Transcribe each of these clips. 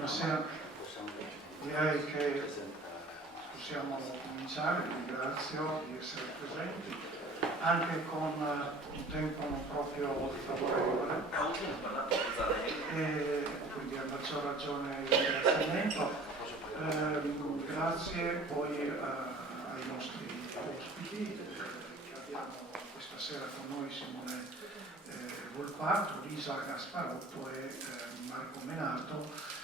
Buonasera, direi che possiamo cominciare, vi ringrazio di essere presenti, anche con un tempo non proprio favorevole, e quindi a maggior ragione il ringraziamento. Grazie poi ai nostri ospiti che abbiamo questa sera con noi, Simone Volpato, Lisa Gasparotto e Marco Menato,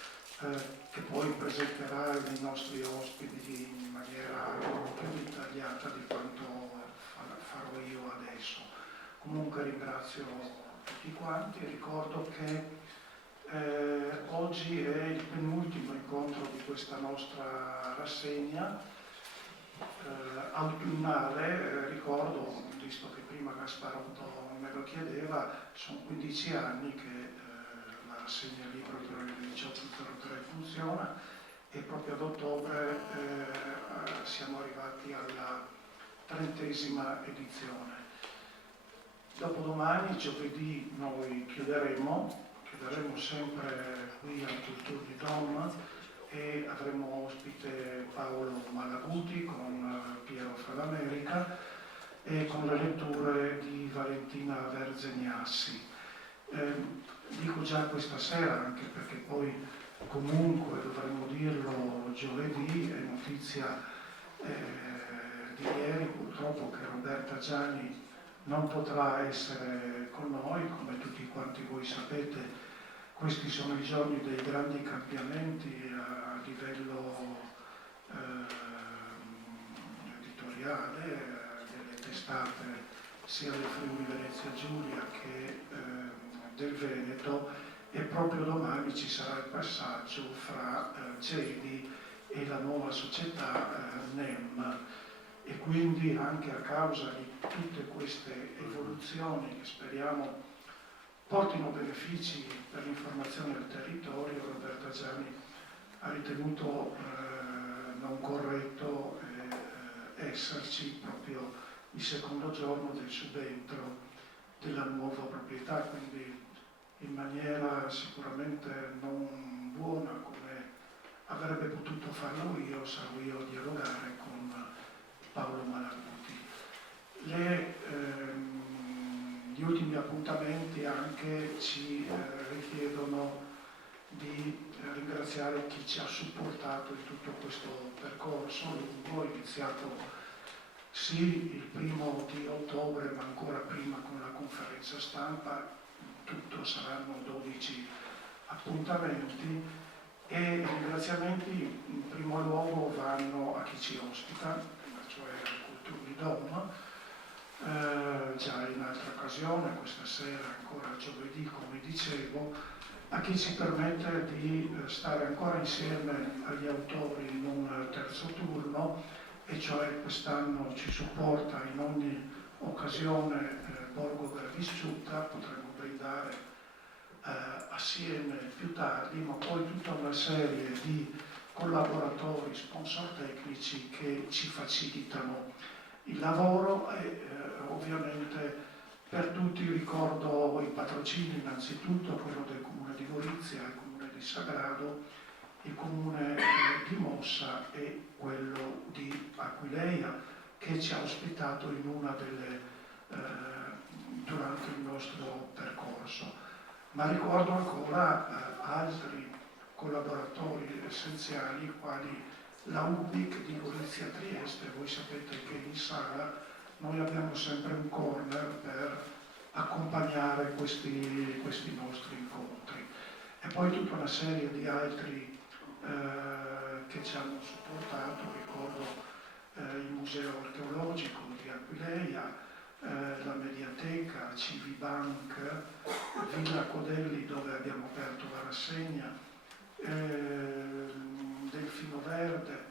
che poi presenterà i nostri ospiti in maniera più dettagliata di quanto farò io adesso. Comunque ringrazio tutti quanti e ricordo che oggi è il penultimo incontro di questa nostra rassegna autunnale. Ricordo, visto che prima Gasparotto me lo chiedeva, sono 15 anni che la rassegna Libro 1803 funziona e proprio ad ottobre siamo arrivati alla 30ª edizione. Dopodomani, giovedì, noi chiuderemo sempre qui al Cultur di Dom e avremo ospite Paolo Malaguti con Piero Fradamerica e con le letture di Valentina Verzegnassi. Dico già questa sera, anche perché poi comunque dovremmo dirlo giovedì, è notizia di ieri purtroppo che Roberta Gianni non potrà essere con noi. Come tutti quanti voi sapete, questi sono i giorni dei grandi cambiamenti a livello editoriale, delle testate sia del Friuli Venezia Giulia che del Veneto, e proprio domani ci sarà il passaggio fra Gedi e la nuova società NEM, e quindi anche a causa di tutte queste evoluzioni che speriamo portino benefici per l'informazione del territorio, Roberta Gianni ha ritenuto non corretto esserci proprio il secondo giorno del subentro della nuova proprietà, quindi in maniera sicuramente non buona come avrebbe potuto farlo io, sarò io a dialogare con Paolo Malaguti. Gli ultimi appuntamenti anche ci richiedono di ringraziare chi ci ha supportato in tutto questo percorso lungo, iniziato sì il 1° di ottobre, ma ancora prima con la conferenza stampa. Tutto saranno 12 appuntamenti, e i ringraziamenti in primo luogo vanno a chi ci ospita, cioè al Cultur di Dom, già in altra occasione, questa sera ancora giovedì come dicevo, a chi ci permette di stare ancora insieme agli autori in un terzo turno, e cioè quest'anno ci supporta in ogni occasione Borgo Gravissciuta. Potremmo brindare assieme più tardi, ma poi tutta una serie di collaboratori, sponsor tecnici che ci facilitano il lavoro, e ovviamente per tutti ricordo i patrocini, innanzitutto quello del Comune di Gorizia, il Comune di Sagrado, il Comune di Mossa e quello di Aquileia, che ci ha ospitato in una delle durante il nostro percorso. Ma ricordo ancora altri collaboratori essenziali quali la UBIC di Gorizia Trieste. Voi sapete che in sala noi abbiamo sempre un corner per accompagnare questi nostri incontri, e poi tutta una serie di altri che ci hanno supportato. Ricordo il Museo Archeologico di Aquileia, la Mediateca, Civibank, Villa Codelli dove abbiamo aperto la rassegna, Delfino Verde,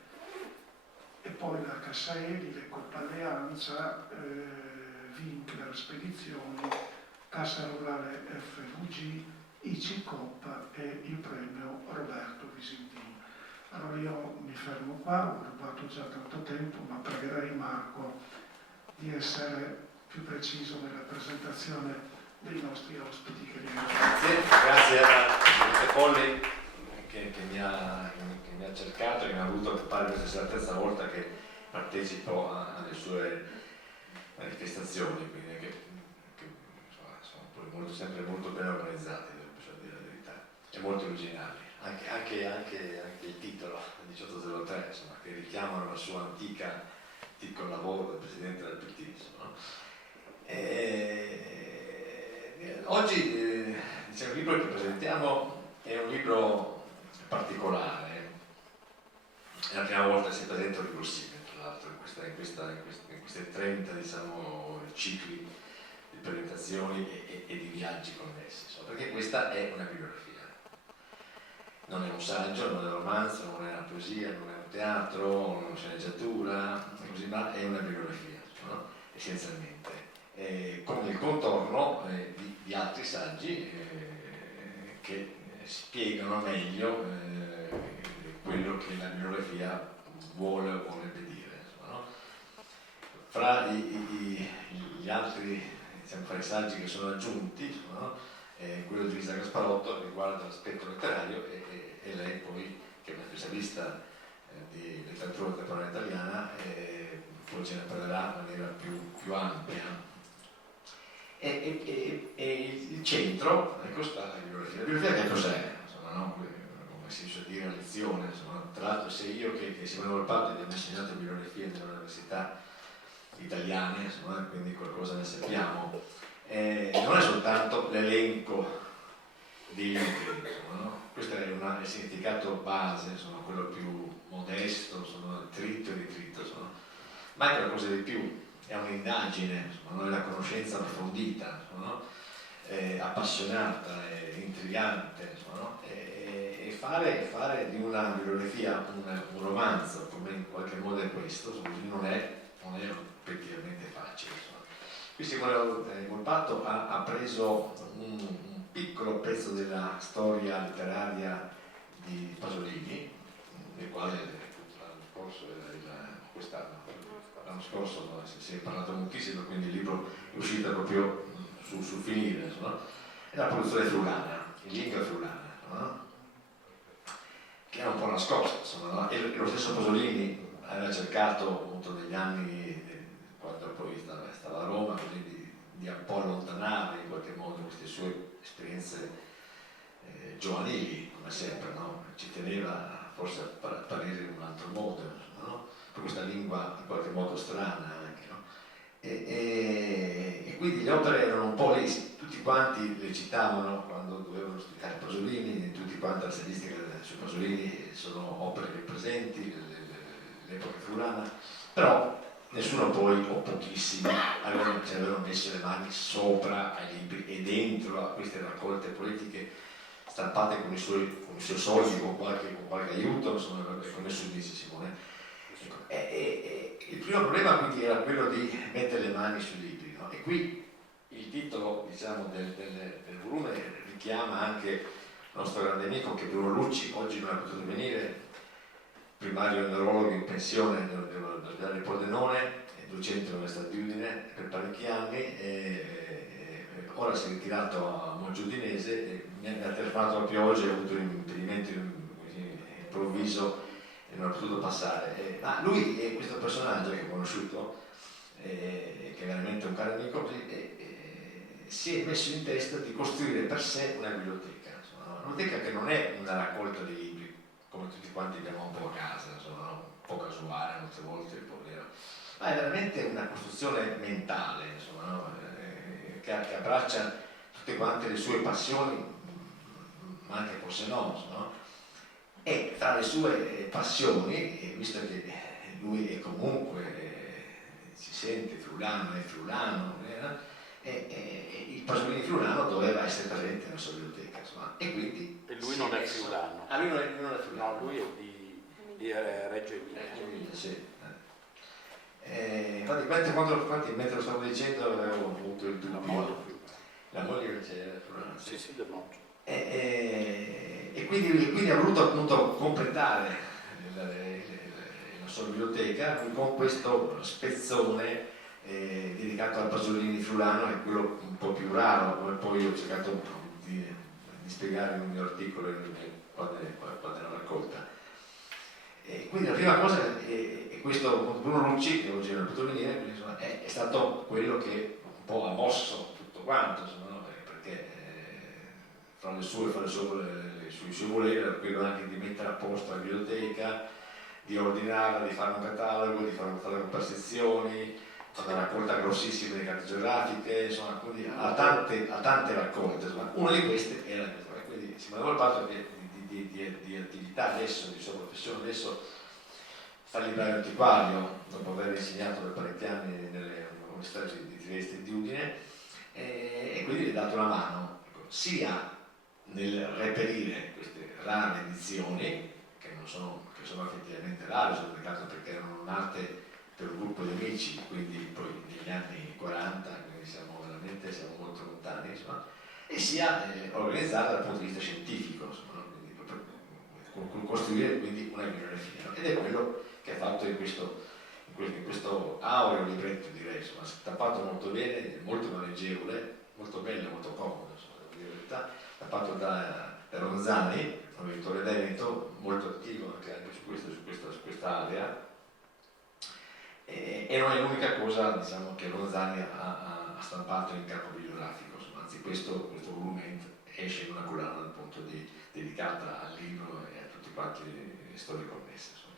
e poi la Cassaeli, le Coppa Alleanza, Winkler Spedizioni, Cassa Rurale FVG, ICICOP e il premio Roberto Visentini. Allora io mi fermo qua, ho rubato già tanto tempo, ma pregherei Marco di essere più preciso nella presentazione dei nostri ospiti che ringrazio. Grazie a Giuseppe Polli che mi mi ha cercato, che mi ha voluto occupare. Questa sia la terza volta che partecipo alle sue manifestazioni, quindi che insomma, sono sempre molto ben organizzati, per dire la verità, e molto originali. Anche il titolo 1803, insomma, che richiamano la sua antica lavoro del Presidente del PT. Insomma. Oggi diciamo, il libro che presentiamo è un libro particolare, è la prima volta che si presenta un libro simile, tra l'altro, in queste 30 diciamo, cicli di presentazioni e di viaggi connessi, insomma, perché questa è una bibliografia. Non è un saggio, non è un romanzo, non è una poesia, non è un teatro, non è una sceneggiatura, così, ma è una bibliografia, no? Essenzialmente, con il contorno di altri saggi che spiegano meglio quello che la bibliografia vuole o vorrebbe dire. Insomma, no? Fra gli altri, diciamo, fra i saggi che sono aggiunti, insomma, no? Quello di Lisa Gasparotto riguarda l'aspetto letterario e lei poi, che è una specialista di letteratura contemporanea italiana, poi ce ne parlerà in maniera più ampia. E il centro, ecco, sta la bibliografia. La bibliografia che cos'è? Insomma, no? Come si usa dire a lezione, insomma. Tra l'altro se io che Simone Volpato abbiamo insegnato bibliografia nelle università italiane, insomma, quindi qualcosa ne sappiamo. Non è soltanto l'elenco dei libri, no? Questo è il significato base, insomma, quello più modesto, insomma, trito e ritrito, insomma. Ma è qualcosa di più, è un'indagine, insomma, è una conoscenza approfondita, insomma, no? Appassionata, intrigante, insomma, no? E fare di una bibliografia un romanzo, come in qualche modo è questo, insomma, non è effettivamente facile. Insomma. Qui Simone Volpato ha preso un piccolo pezzo della storia letteraria di Pasolini, del quale l'anno scorso si è parlato moltissimo, quindi il libro è uscito proprio sul finire, insomma. È la produzione friulana, in lingua friulana, no? Che era un po' nascosta, insomma, no? E lo stesso Pasolini aveva cercato appunto negli anni, quando poi stava a Roma, così di un po' allontanare in qualche modo queste sue esperienze giovanili, come sempre, no? Ci teneva forse a parere in un altro modo, no? Per questa lingua in qualche modo strana anche, no? E quindi le opere erano un po' lì, tutti quanti le citavano quando dovevano studiare Pasolini, tutti quanti la statistica su Pasolini sono opere presenti, l'epoca friulana, però nessuno poi, o pochissimi, avevano messo le mani sopra ai libri e dentro a queste raccolte politiche stampate con i suoi soldi, con qualche aiuto, insomma, come su dice Simone. Il primo problema quindi era quello di mettere le mani sui libri, no? E qui il titolo, diciamo, del volume richiama anche il nostro grande amico, che Bruno Lucci oggi non è potuto venire, primario neurologo in pensione dell'ospedale di Pordenone, docente all'Università di Udine per parecchi anni, ora si è ritirato a Mongiudinese e mi ha telefonato proprio oggi, ha avuto un impedimento improvviso e non ha potuto passare. Ma lui è questo personaggio che ho conosciuto, che è veramente un caro amico, si è messo in testa di costruire per sé una biblioteca, insomma, una biblioteca che non è una raccolta di libri come tutti quanti abbiamo un po' a casa, insomma, un po' casuale molte volte, un po' vero, ma è veramente una costruzione mentale, insomma, no? che abbraccia tutte quante le sue passioni, ma anche forse no, insomma. E tra le sue passioni, visto che lui è comunque, si sente friulano, è friulano, il Pasolini friulano doveva essere presente nella sua biblioteca, insomma, e quindi... E lui non è friulano. Ah, lui non è friulano. No, lui è di Reggio Emilia. Sì. Infatti, mentre lo stavo dicendo avevo avuto il dubbio. La moglie invece era friulana. Sì, del Monte. E quindi ha voluto appunto completare la sua biblioteca con questo spezzone dedicato al Pasolini friulano, che è quello un po' più raro, come poi ho cercato di di spiegare in un mio articolo quando è raccolta. E quindi la prima cosa è questo Bruno Lucci, che oggi non è potuto venire, quindi, insomma, è stato quello che un po' ha mosso tutto quanto, insomma, no? Perché fra i suoi voleri era quello anche di mettere a posto la biblioteca, di ordinarla, di fare un catalogo, di fare comparsezioni, una raccolta grossissima di carte geografiche, insomma, quindi ha tante raccolte, insomma. Una di queste era questa, quindi si mandava il fatto che di attività adesso, di sua professione adesso, fa il libraio antiquario, dopo aver insegnato per parecchi anni nelle università di Trieste e di Udine, e quindi gli ha dato una mano, sia nel reperire queste rare edizioni, che sono effettivamente rare, sono caso perché erano nate per un gruppo di amici, quindi poi negli anni 40, quindi siamo molto lontani, insomma, e sia organizzata dal punto di vista scientifico, insomma, quindi costruire quindi una bibliografia, ed è quello che ha fatto in questo aureo libretto, direi, insomma, stampato molto bene, molto maneggevole, molto bello, molto comodo, insomma, devo dire la verità, stampato da Ronzani, un editore veneto, molto attivo anche su questa area, e non è l'unica cosa, diciamo, che Ronzani ha stampato in campo bibliografico, insomma, anzi questo volume esce in una collana appunto dedicata al libro e a tutti quanti le storie connesse, insomma.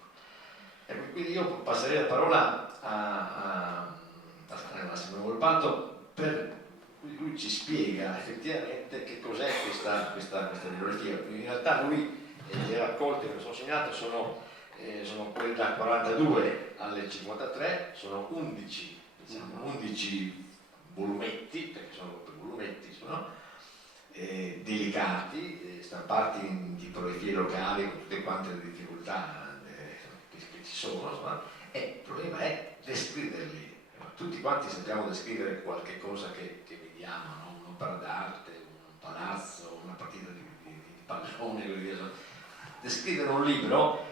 Quindi io passerei la parola a Massimo Volpato, per cui lui ci spiega effettivamente che cos'è questa bibliografia. In realtà lui le raccolte che sono segnate sono quelle da 42 alle 53, sono 11, diciamo, 11 volumetti, perché sono proprio volumetti, sono delicati, stampati in tipografie locali con tutte quante le difficoltà che ci sono, insomma, e il problema è descriverli. Tutti quanti sappiamo descrivere qualche cosa che vediamo, no? Un'opera d'arte, un palazzo, una partita di pallone, descrivere un libro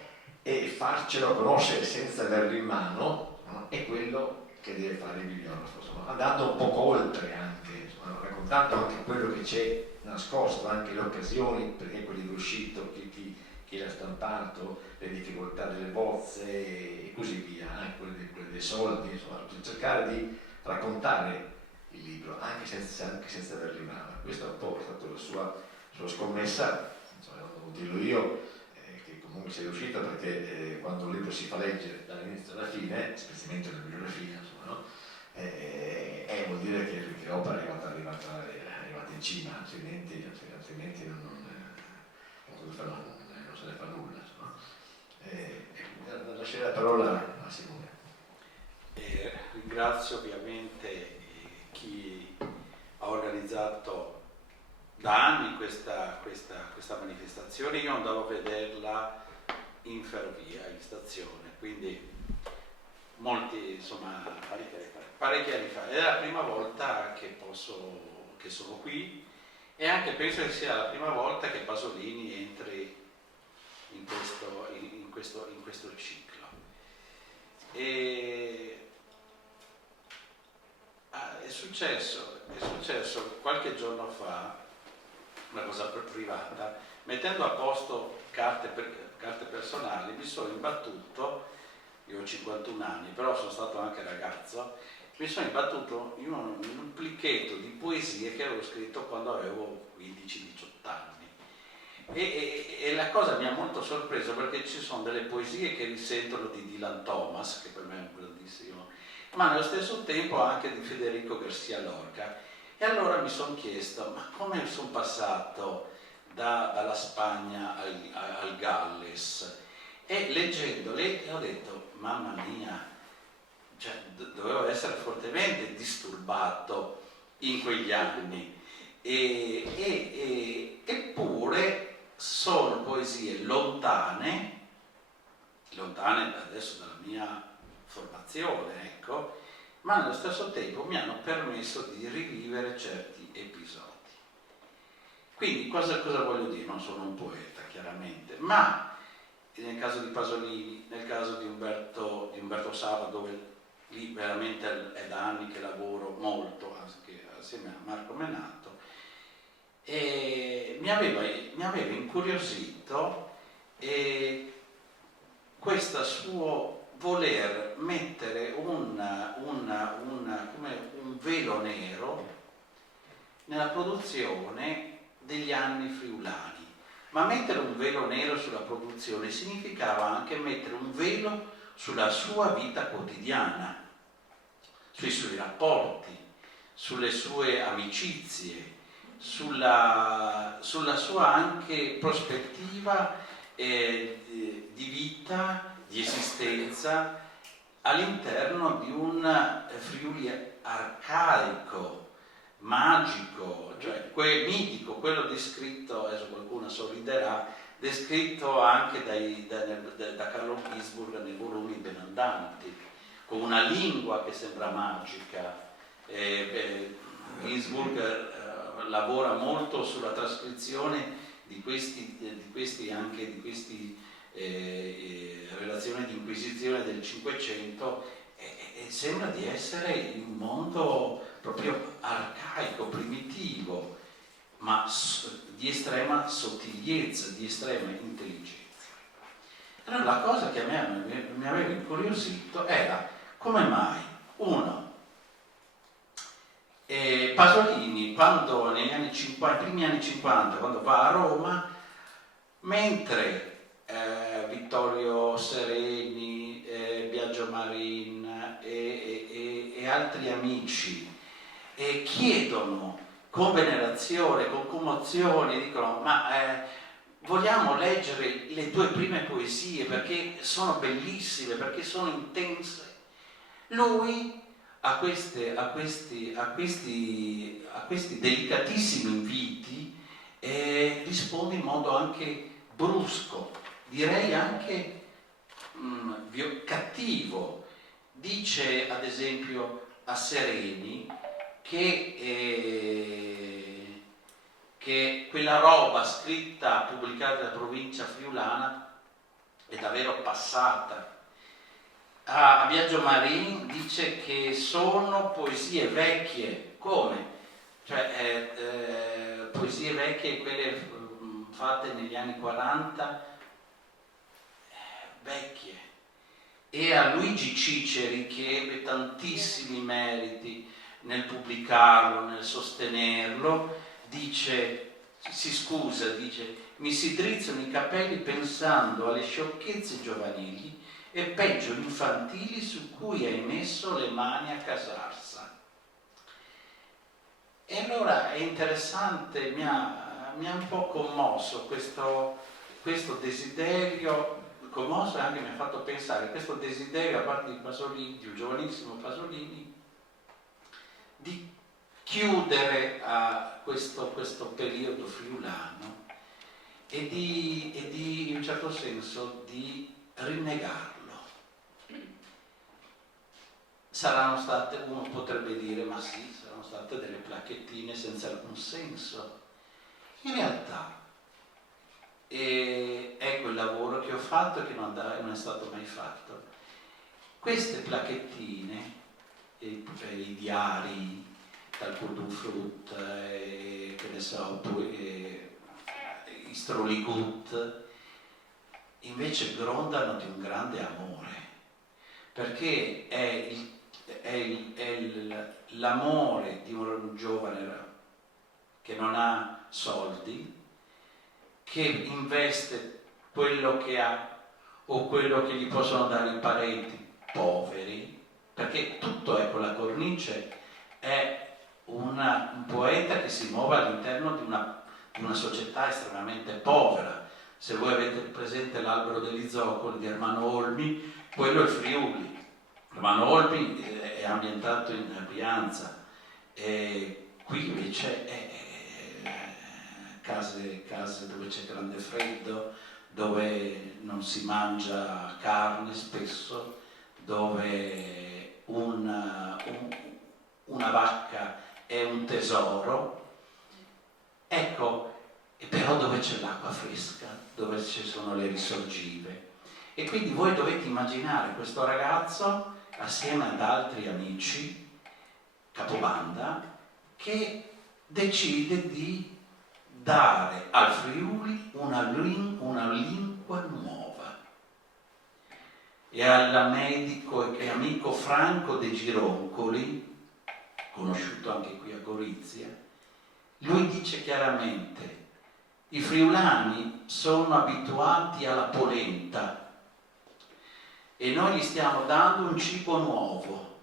e farcelo conoscere senza averlo in mano, no? È quello che deve fare il bibliografo, insomma, andando un poco oltre anche, insomma, raccontando anche quello che c'è nascosto, anche le occasioni, perché quel libro è uscito, chi l'ha stampato, le difficoltà delle bozze e così via, quelle dei soldi, insomma, cercare di raccontare il libro anche senza averlo in mano. Questa è un po' stata la sua scommessa, insomma, non devo dirlo io, che comunque sia riuscita, perché quando un libro si fa leggere dall'inizio alla fine, specialmente la bibliografia, insomma, no? Vuol dire che l'opera è arrivata in cima, altrimenti non se ne fa nulla. Lascerei la parola a Simone. Ringrazio ovviamente chi ha organizzato da anni questa manifestazione. Io andavo a vederla in ferrovia, in stazione, quindi parecchi anni fa. È la prima volta che sono qui, e anche penso che sia la prima volta che Pasolini entri in questo ciclo. È successo qualche giorno fa, una cosa privata, mettendo a posto carte personali, mi sono imbattuto, io ho 51 anni, però sono stato anche ragazzo, mi sono imbattuto in un plichetto di poesie che avevo scritto quando avevo 15-18 anni. E la cosa mi ha molto sorpreso, perché ci sono delle poesie che risentono di Dylan Thomas, che per me è un grandissimo, ma nello stesso tempo anche di Federico Garcia Lorca. E allora mi sono chiesto, ma come sono passato dalla Spagna al Galles? E leggendole ho detto, mamma mia, cioè, dovevo essere fortemente disturbato in quegli anni. Eppure sono poesie lontane adesso dalla mia formazione, ecco, ma nello stesso tempo mi hanno permesso di rivivere certi episodi. Quindi cosa voglio dire? Non sono un poeta, chiaramente, ma nel caso di Pasolini, nel caso di Umberto Sava, dove lì veramente è da anni che lavoro molto, anche assieme a Marco Menato, e mi aveva incuriosito questo suo voler mettere come un velo nero nella produzione degli anni friulani. Ma mettere un velo nero sulla produzione significava anche mettere un velo sulla sua vita quotidiana, sui suoi rapporti, sulle sue amicizie, sulla sua anche prospettiva di vita, di esistenza all'interno di un Friuli arcaico, magico, cioè mitico, quello descritto, adesso qualcuno sorriderà, descritto anche da Carlo Ginzburg nei volumi benandanti, con una lingua che sembra magica. Ginzburg lavora molto sulla trascrizione di questi relazioni di inquisizione del Cinquecento e sembra di essere in un mondo proprio arcaico, primitivo, ma di estrema sottigliezza, di estrema intelligenza. Allora la cosa che a me mi aveva incuriosito era come mai Pasolini, quando negli anni 50, primi anni 50, quando va a Roma, mentre Vittorio Sereni, Biagio Marin e altri amici chiedono con venerazione, con commozione, dicono ma vogliamo leggere le tue prime poesie perché sono bellissime, perché sono intense. Lui a questi delicatissimi inviti risponde in modo anche brusco, direi anche cattivo. Dice ad esempio a Sereni che quella roba scritta, pubblicata dalla provincia friulana è davvero passata. A Biagio Marin dice che sono poesie vecchie. Come? Cioè poesie vecchie, quelle fatte negli anni 40, vecchie. E a Luigi Ciceri, che ebbe tantissimi meriti nel pubblicarlo, nel sostenerlo, si scusa, dice mi si drizzano i capelli pensando alle sciocchezze giovanili e peggio infantili su cui hai messo le mani a casarsa. E allora è interessante, mi ha un po' commosso questo desiderio, commosso e anche mi ha fatto pensare questo desiderio da parte di Pasolini, di un giovanissimo Pasolini, di chiudere a questo periodo friulano e di in un certo senso di rinnegarlo. Saranno state, uno potrebbe dire, ma sì, saranno state delle placchettine senza alcun senso. In realtà è quel lavoro che ho fatto e che non è stato mai fatto. Queste placchettine, i diari, dal Kuduflut, che ne so, Istroligut, invece grondano di un grande amore, perché è l'amore di un giovane che non ha soldi, che investe quello che ha o quello che gli possono dare i parenti poveri, perché tutto è con la cornice, è un poeta che si muove all'interno di una società estremamente povera. Se voi avete presente l'albero degli zoccoli di Ermanno Olmi, quello è il Friuli. Ermanno Olmi è ambientato in Brianza, e qui invece è case dove c'è grande freddo, dove non si mangia carne spesso, dove una vacca è un tesoro, ecco, però dove c'è l'acqua fresca, dove ci sono le risorgive. E quindi voi dovete immaginare questo ragazzo assieme ad altri amici, capobanda, che decide di dare al Friuli una lingua nuova. E al medico e amico Franco De Gironcoli, conosciuto anche qui a Gorizia, lui dice chiaramente: i friulani sono abituati alla polenta e noi gli stiamo dando un cibo nuovo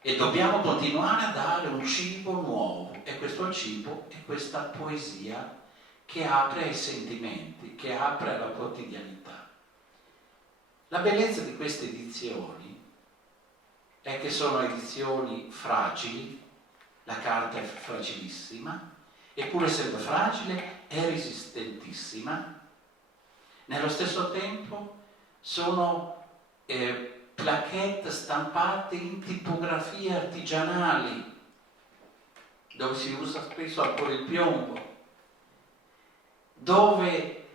e dobbiamo continuare a dare un cibo nuovo, e questo cibo è questa poesia che apre ai sentimenti, che apre alla quotidianità. La bellezza di queste edizioni è che sono edizioni fragili, la carta è fragilissima, eppure essendo fragile è resistentissima. Nello stesso tempo sono plaquette stampate in tipografie artigianali, dove si usa spesso ancora il piombo, dove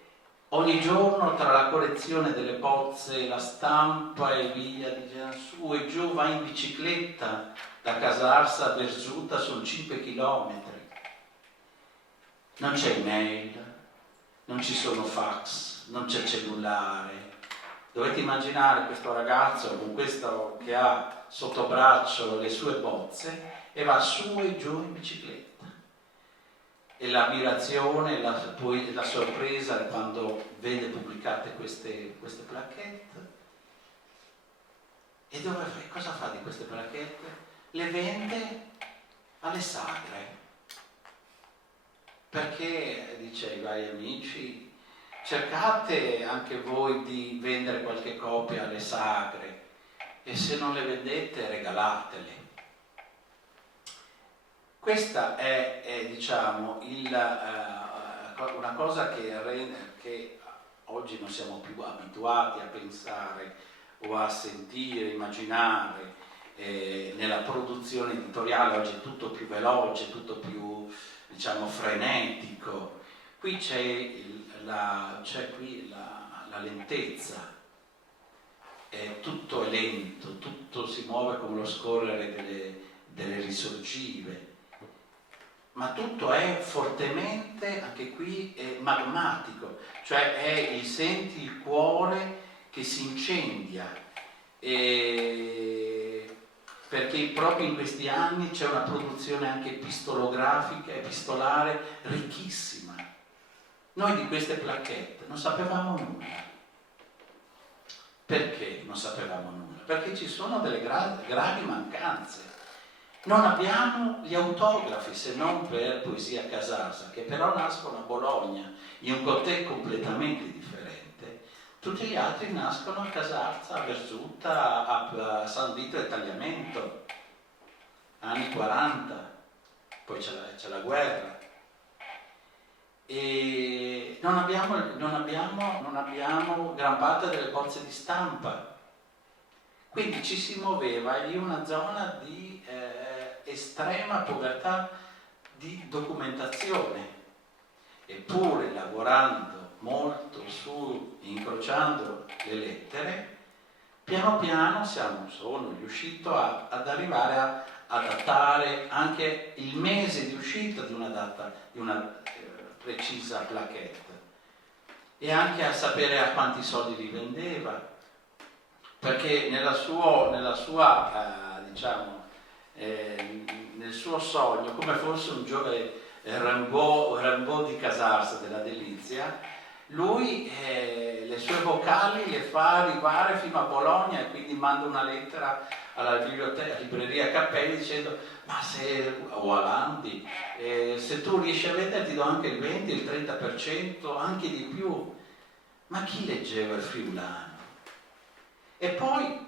ogni giorno tra la correzione delle bozze, la stampa e via di su e giù va in bicicletta da Casarsa a Verzuta, sono 5 chilometri. Non c'è email, non ci sono fax, non c'è cellulare. Dovete immaginare questo ragazzo con questo che ha sotto braccio le sue bozze e va su e giù in bicicletta. E l'ammirazione, la sorpresa quando vede pubblicate queste plaquette. E cosa fa di queste plaquette? Le vende alle sagre. Perché, dice ai vari amici, cercate anche voi di vendere qualche copia alle sagre e se non le vendete regalatele. Questa è diciamo, una cosa che oggi non siamo più abituati a pensare o a sentire, immaginare nella produzione editoriale. Oggi è tutto più veloce, tutto più, diciamo, frenetico. Qui c'è la lentezza, tutto è lento, tutto si muove come lo scorrere delle risorgive, ma tutto è fortemente, anche qui, magmatico, cioè senti il cuore che si incendia, perché proprio in questi anni c'è una produzione anche epistolografica, epistolare ricchissima. Noi di queste plaquette non sapevamo nulla. Perché non sapevamo nulla? Perché ci sono delle gravi mancanze. Non abbiamo gli autografi, se non per Poesia Casarsa, che però nascono a Bologna, in un contesto completamente differente. Tutti gli altri nascono a Casarsa, a Verzuta, a San Vito e Tagliamento, anni 40, poi c'è la guerra. E non abbiamo gran parte delle bozze di stampa, quindi ci si muoveva in una zona di estrema povertà di documentazione, eppure lavorando molto incrociando le lettere, piano piano sono riuscito ad arrivare a datare anche il mese di uscita di una precisa plaquette, e anche a sapere a quanti soldi li vendeva, perché nel suo sogno, come fosse un giovane Rimbaud di Casarsa, della delizia, lui le sue vocali le fa arrivare fino a Bologna, e quindi manda una lettera alla libreria Cappelli dicendo: ma o a Landi, se tu riesci a vendere ti do anche il 20, il 30%, anche di più. Ma chi leggeva il friulano? E poi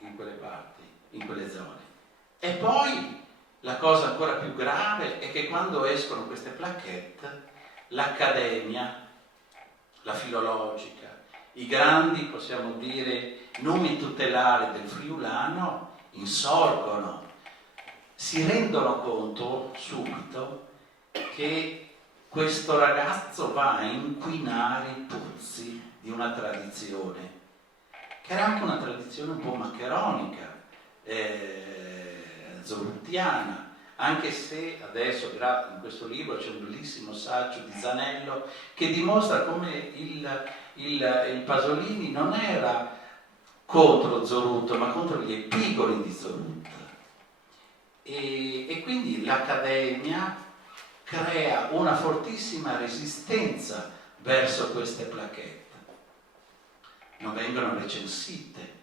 in quelle parti, in quelle zone. E poi la cosa ancora più grave è che quando escono queste plaquette, l'accademia, la filologica, i grandi, possiamo dire, nomi tutelari del friulano insorgono, si rendono conto subito che questo ragazzo va a inquinare i pozzi di una tradizione, che era anche una tradizione un po' maccheronica, zorrutiana, anche se adesso in questo libro c'è un bellissimo saggio di Zanello che dimostra come il Pasolini non era contro Zoruto, ma contro gli epigoni di Zoruto. E quindi l'Accademia crea una fortissima resistenza verso queste placchette. Non vengono recensite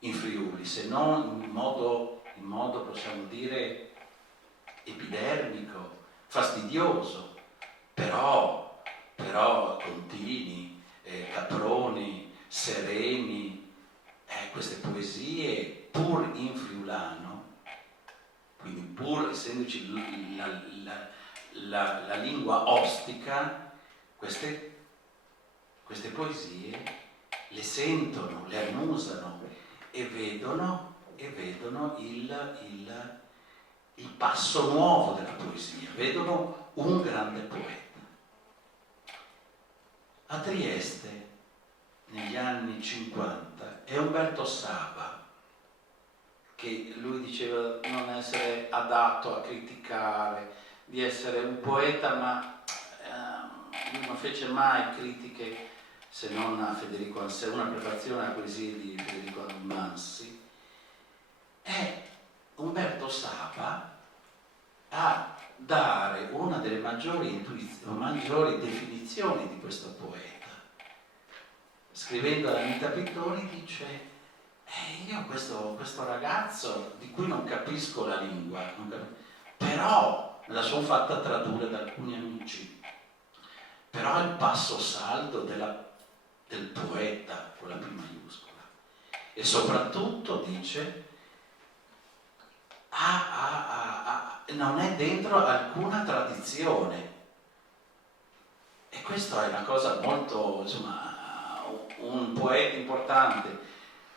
in Friuli, se non in modo possiamo dire epidermico, fastidioso, però Contini, Caproni, Sereni, queste poesie pur in friulano, quindi pur essendoci la lingua ostica, queste poesie le sentono, le annusano e vedono il passo nuovo della poesia, vedono un grande poeta. A Trieste, negli anni 50, è Umberto Saba, che lui diceva non essere adatto a criticare, di essere un poeta, ma lui non fece mai critiche se non a Federico Anselmi, una prefazione alla poesia di Federico Mansi. È Umberto Saba a dare una delle maggiori definizioni di questo poeta. Scrivendo ad Anita Pittoni dice: io questo ragazzo di cui non capisco la lingua, però me la sono fatta tradurre da alcuni amici, però il passo saldo del poeta con la P maiuscola, e soprattutto dice non è dentro alcuna tradizione, e questa è una cosa molto, insomma, un poeta importante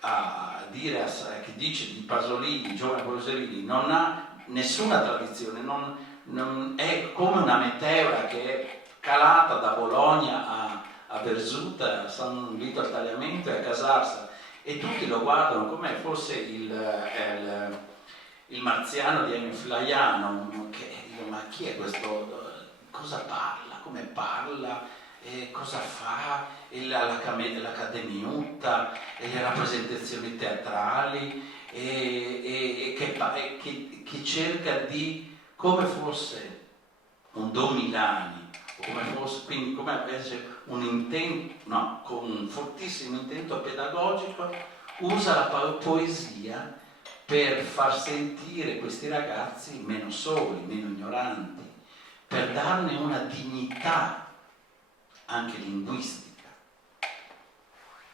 a dire, che dice di Pasolini, giovane Pasolini, non ha nessuna tradizione, non è come una meteora che è calata da Bologna a Verzuta, a San Vito al Tagliamento e a Casarsa, e tutti lo guardano come fosse il marziano di Ennio Flaiano, che dico: ma chi è questo? Cosa parla? Come parla? Cosa fa? L'Accademiutta, le rappresentazioni teatrali, che cerca di, come fosse un Don Milani, come fosse, quindi come avesse un intento, no, con un fortissimo intento pedagogico, usa la poesia per far sentire questi ragazzi meno soli, meno ignoranti, per darne una dignità anche linguistica.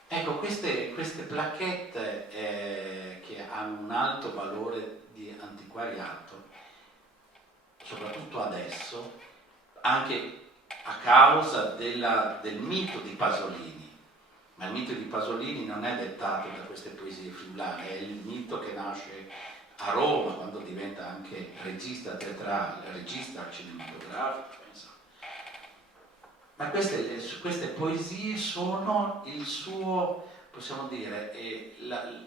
Ecco, queste placchette che hanno un alto valore di antiquariato, soprattutto adesso, anche a causa del mito di Pasolini. Ma il mito di Pasolini non è dettato da queste poesie friulane, è il mito che nasce a Roma, quando diventa anche regista teatrale, regista cinematografico, insomma. Ma queste poesie sono il suo, possiamo dire,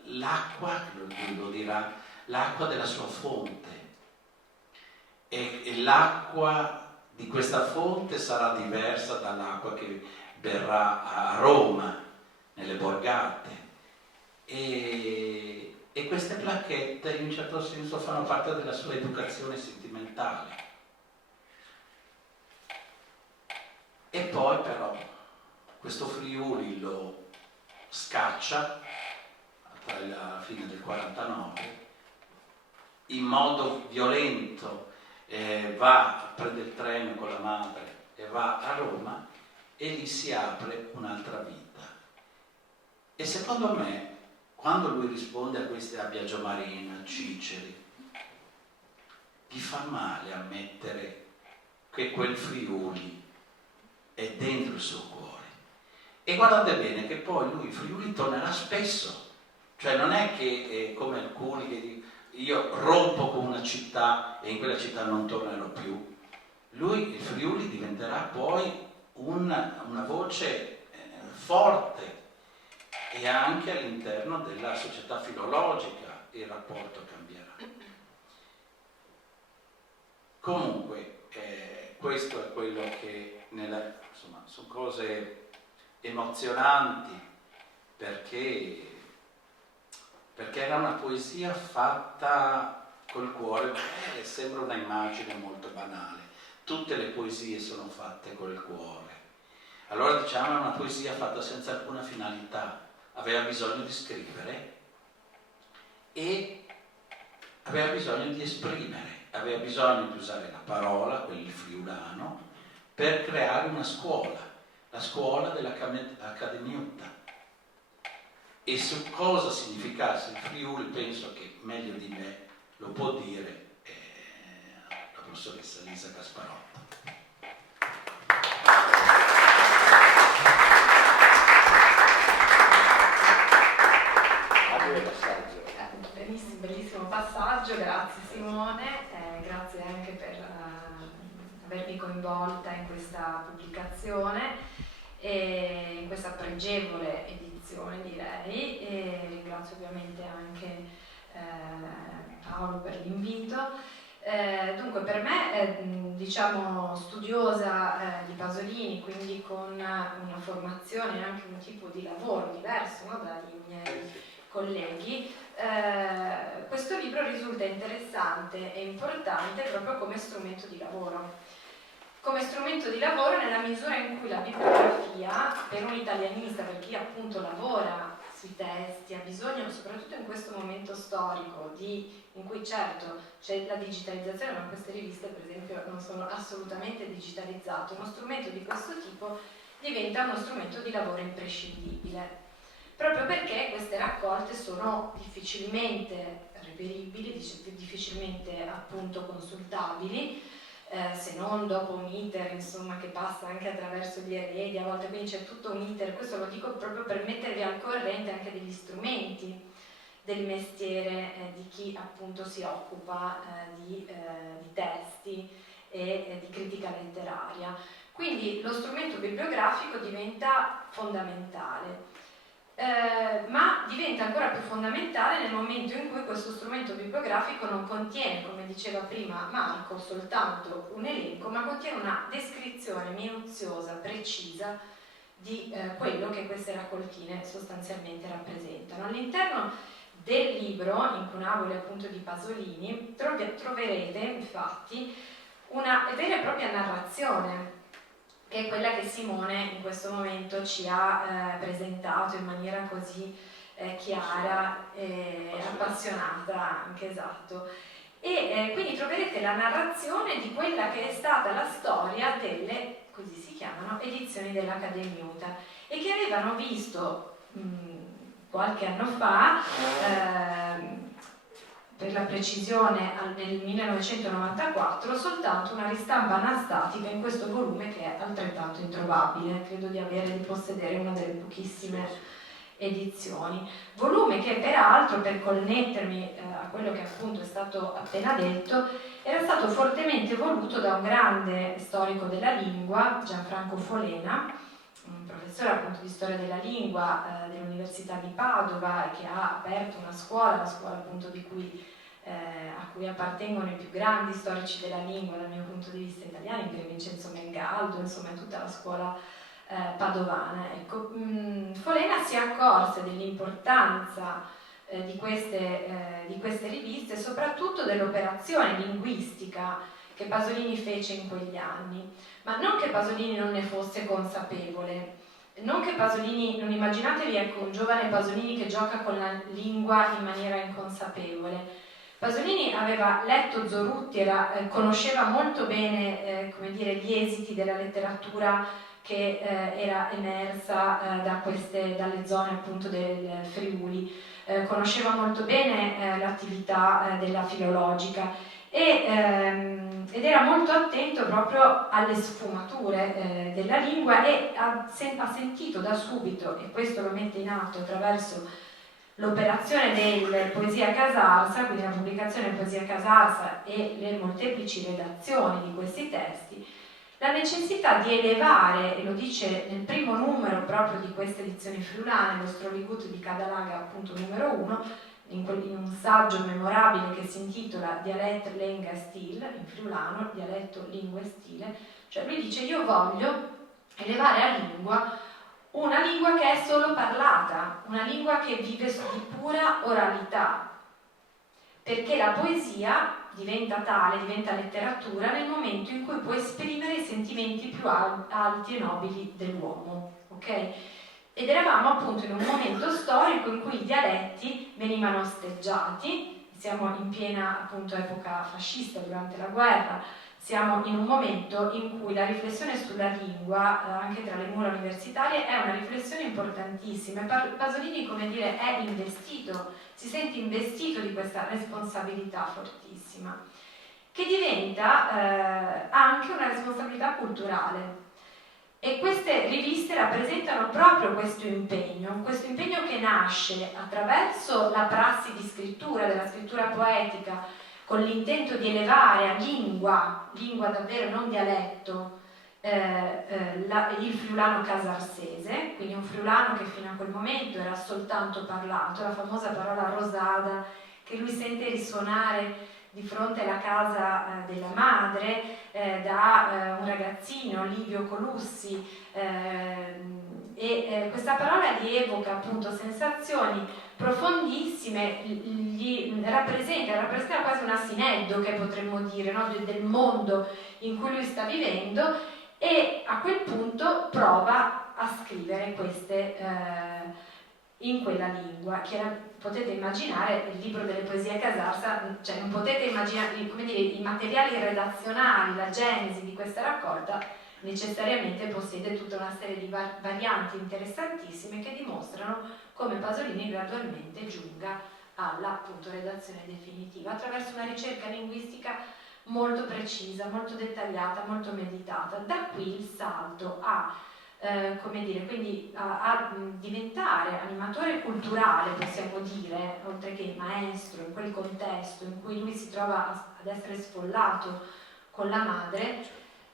l'acqua, lui lo dirà, l'acqua della sua fonte. E l'acqua di questa fonte sarà diversa dall'acqua che verrà a Roma, nelle borgate. E queste placchette in un certo senso fanno parte della sua educazione sentimentale. E poi però questo Friuli lo scaccia alla fine del 49 in modo violento, prende il treno con la madre e va a Roma, e lì si apre un'altra vita. E secondo me, quando lui risponde a queste, a Biagio Marina, Ciceri, gli fa male ammettere che quel Friuli è dentro il suo cuore. E guardate bene che poi lui in Friuli tornerà spesso, cioè non è che come alcuni che dicono io rompo con una città e in quella città non tornerò più. Lui, il Friuli, diventerà poi una voce forte, e anche all'interno della società filologica il rapporto cambierà. Comunque, questo è quello che, insomma, sono cose emozionanti, perché era una poesia fatta col cuore. Sembra una immagine molto banale, tutte le poesie sono fatte col cuore. Allora diciamo è una poesia fatta senza alcuna finalità, aveva bisogno di scrivere e aveva bisogno di esprimere, aveva bisogno di usare la parola, quel friulano, per creare una scuola, la scuola dell'Accademiutta. E su cosa significasse il Friuli penso che meglio di me lo può dire la professoressa Lisa Gasparotta. Bellissimo passaggio, grazie Simone, grazie anche per avermi coinvolta in questa pubblicazione e in questa pregevole edizione, direi, e ringrazio ovviamente anche Paolo per l'invito. Dunque per me, diciamo, studiosa di Pasolini, quindi con una formazione e anche un tipo di lavoro diverso, no, dai miei colleghi, questo libro risulta interessante e importante proprio come strumento di lavoro. Come strumento di lavoro nella misura in cui la bibliografia, per un italianista, per chi appunto lavora sui testi, ha bisogno, soprattutto in questo momento storico, in cui certo c'è la digitalizzazione, ma queste riviste per esempio non sono assolutamente digitalizzate, uno strumento di questo tipo diventa uno strumento di lavoro imprescindibile. Proprio perché queste raccolte sono difficilmente reperibili, difficilmente appunto consultabili, se non dopo un iter, insomma, che passa anche attraverso gli eredi, a volte quindi c'è tutto un iter. Questo lo dico proprio per mettervi al corrente anche degli strumenti del mestiere di chi appunto si occupa di testi e di critica letteraria. Quindi lo strumento bibliografico diventa fondamentale. Ma diventa ancora più fondamentale nel momento in cui questo strumento bibliografico non contiene, come diceva prima Marco, soltanto un elenco, ma contiene una descrizione minuziosa, precisa di quello che queste raccoltine sostanzialmente rappresentano. All'interno del libro, Incunaboli appunto di Pasolini, troverete infatti una vera e propria narrazione, che è quella che Simone in questo momento ci ha presentato in maniera così chiara e appassionata, anche, esatto. E quindi troverete la narrazione di quella che è stata la storia delle, così si chiamano, edizioni dell'Accademiuta, e che avevano visto qualche anno fa, per la precisione nel 1994, soltanto una ristampa anastatica in questo volume che è altrettanto introvabile. Credo di possedere una delle pochissime edizioni. Volume che peraltro, per connettermi a quello che appunto è stato appena detto, era stato fortemente voluto da un grande storico della lingua, Gianfranco Folena, un professore appunto di storia della lingua dell'Università di Padova, che ha aperto una scuola, la scuola appunto a cui appartengono i più grandi storici della lingua dal mio punto di vista italiani, Pier Vincenzo Mengaldo, insomma tutta la scuola padovana. Ecco, Folena si accorse dell'importanza di queste riviste, soprattutto dell'operazione linguistica che Pasolini fece in quegli anni, ma non che Pasolini non ne fosse consapevole, non che Pasolini, non immaginatevi, ecco, un giovane Pasolini che gioca con la lingua in maniera inconsapevole. Pasolini aveva letto Zorutti, conosceva molto bene come dire, gli esiti della letteratura che era emersa dalle zone appunto del Friuli, conosceva molto bene l'attività della filologica ed era molto attento proprio alle sfumature della lingua e ha sentito da subito, e questo lo mette in atto attraverso l'operazione del Poesia Casarsa, quindi la pubblicazione Poesia Casarsa e le molteplici redazioni di questi testi, la necessità di elevare, e lo dice nel primo numero proprio di queste edizioni friulane, lo Stroligut di Cadalaga appunto numero 1, in un saggio memorabile che si intitola Dialetto, Lingua e Stile, in friulano, dialetto, lingua e stile, cioè lui dice: io voglio elevare a lingua una lingua che è solo parlata, una lingua che vive di pura oralità, perché la poesia diventa tale, diventa letteratura nel momento in cui può esprimere i sentimenti più alti e nobili dell'uomo, ok? Ed eravamo appunto in un momento storico in cui i dialetti venivano osteggiati, siamo in piena appunto epoca fascista durante la guerra, siamo in un momento in cui la riflessione sulla lingua, anche tra le mura universitarie, è una riflessione importantissima. Pasolini, come dire, è investito, si sente investito di questa responsabilità fortissima, che diventa anche una responsabilità culturale. E queste riviste rappresentano proprio questo impegno che nasce attraverso la prassi di scrittura, della scrittura poetica, con l'intento di elevare a lingua davvero non dialetto, il friulano casarsese, quindi un friulano che fino a quel momento era soltanto parlato, la famosa parola rosada che lui sente risuonare di fronte alla casa della madre da un ragazzino, Livio Colussi, e questa parola gli evoca appunto sensazioni profondissime, gli rappresenta quasi un asineddoche, potremmo dire, no? Del mondo in cui lui sta vivendo, e a quel punto prova a scrivere queste in quella lingua. Potete immaginare il libro delle poesie Casarsa, cioè non potete immaginare, come dire, i materiali redazionali, la genesi di questa raccolta necessariamente possiede tutta una serie di varianti interessantissime che dimostrano come Pasolini gradualmente giunga alla appunto redazione definitiva attraverso una ricerca linguistica molto precisa, molto dettagliata, molto meditata. Da qui il salto a come dire, quindi a diventare animatore culturale, possiamo dire, oltre che maestro, in quel contesto in cui lui si trova ad essere sfollato con la madre,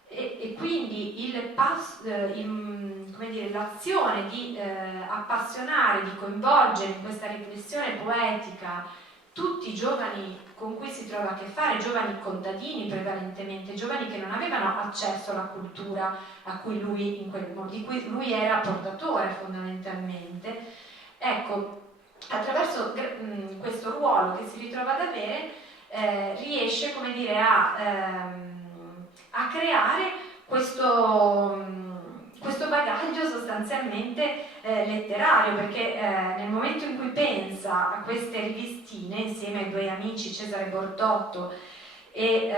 e quindi l'azione di appassionare, di coinvolgere in questa riflessione poetica tutti i giovani con cui si trova a che fare, giovani contadini prevalentemente, giovani che non avevano accesso alla cultura a cui lui, di cui lui era portatore fondamentalmente. Ecco, attraverso questo ruolo che si ritrova ad avere, riesce, come dire, a creare questo bagaglio sostanzialmente letterario, perché nel momento in cui pensa a queste rivistine insieme ai due amici Cesare Bortotto e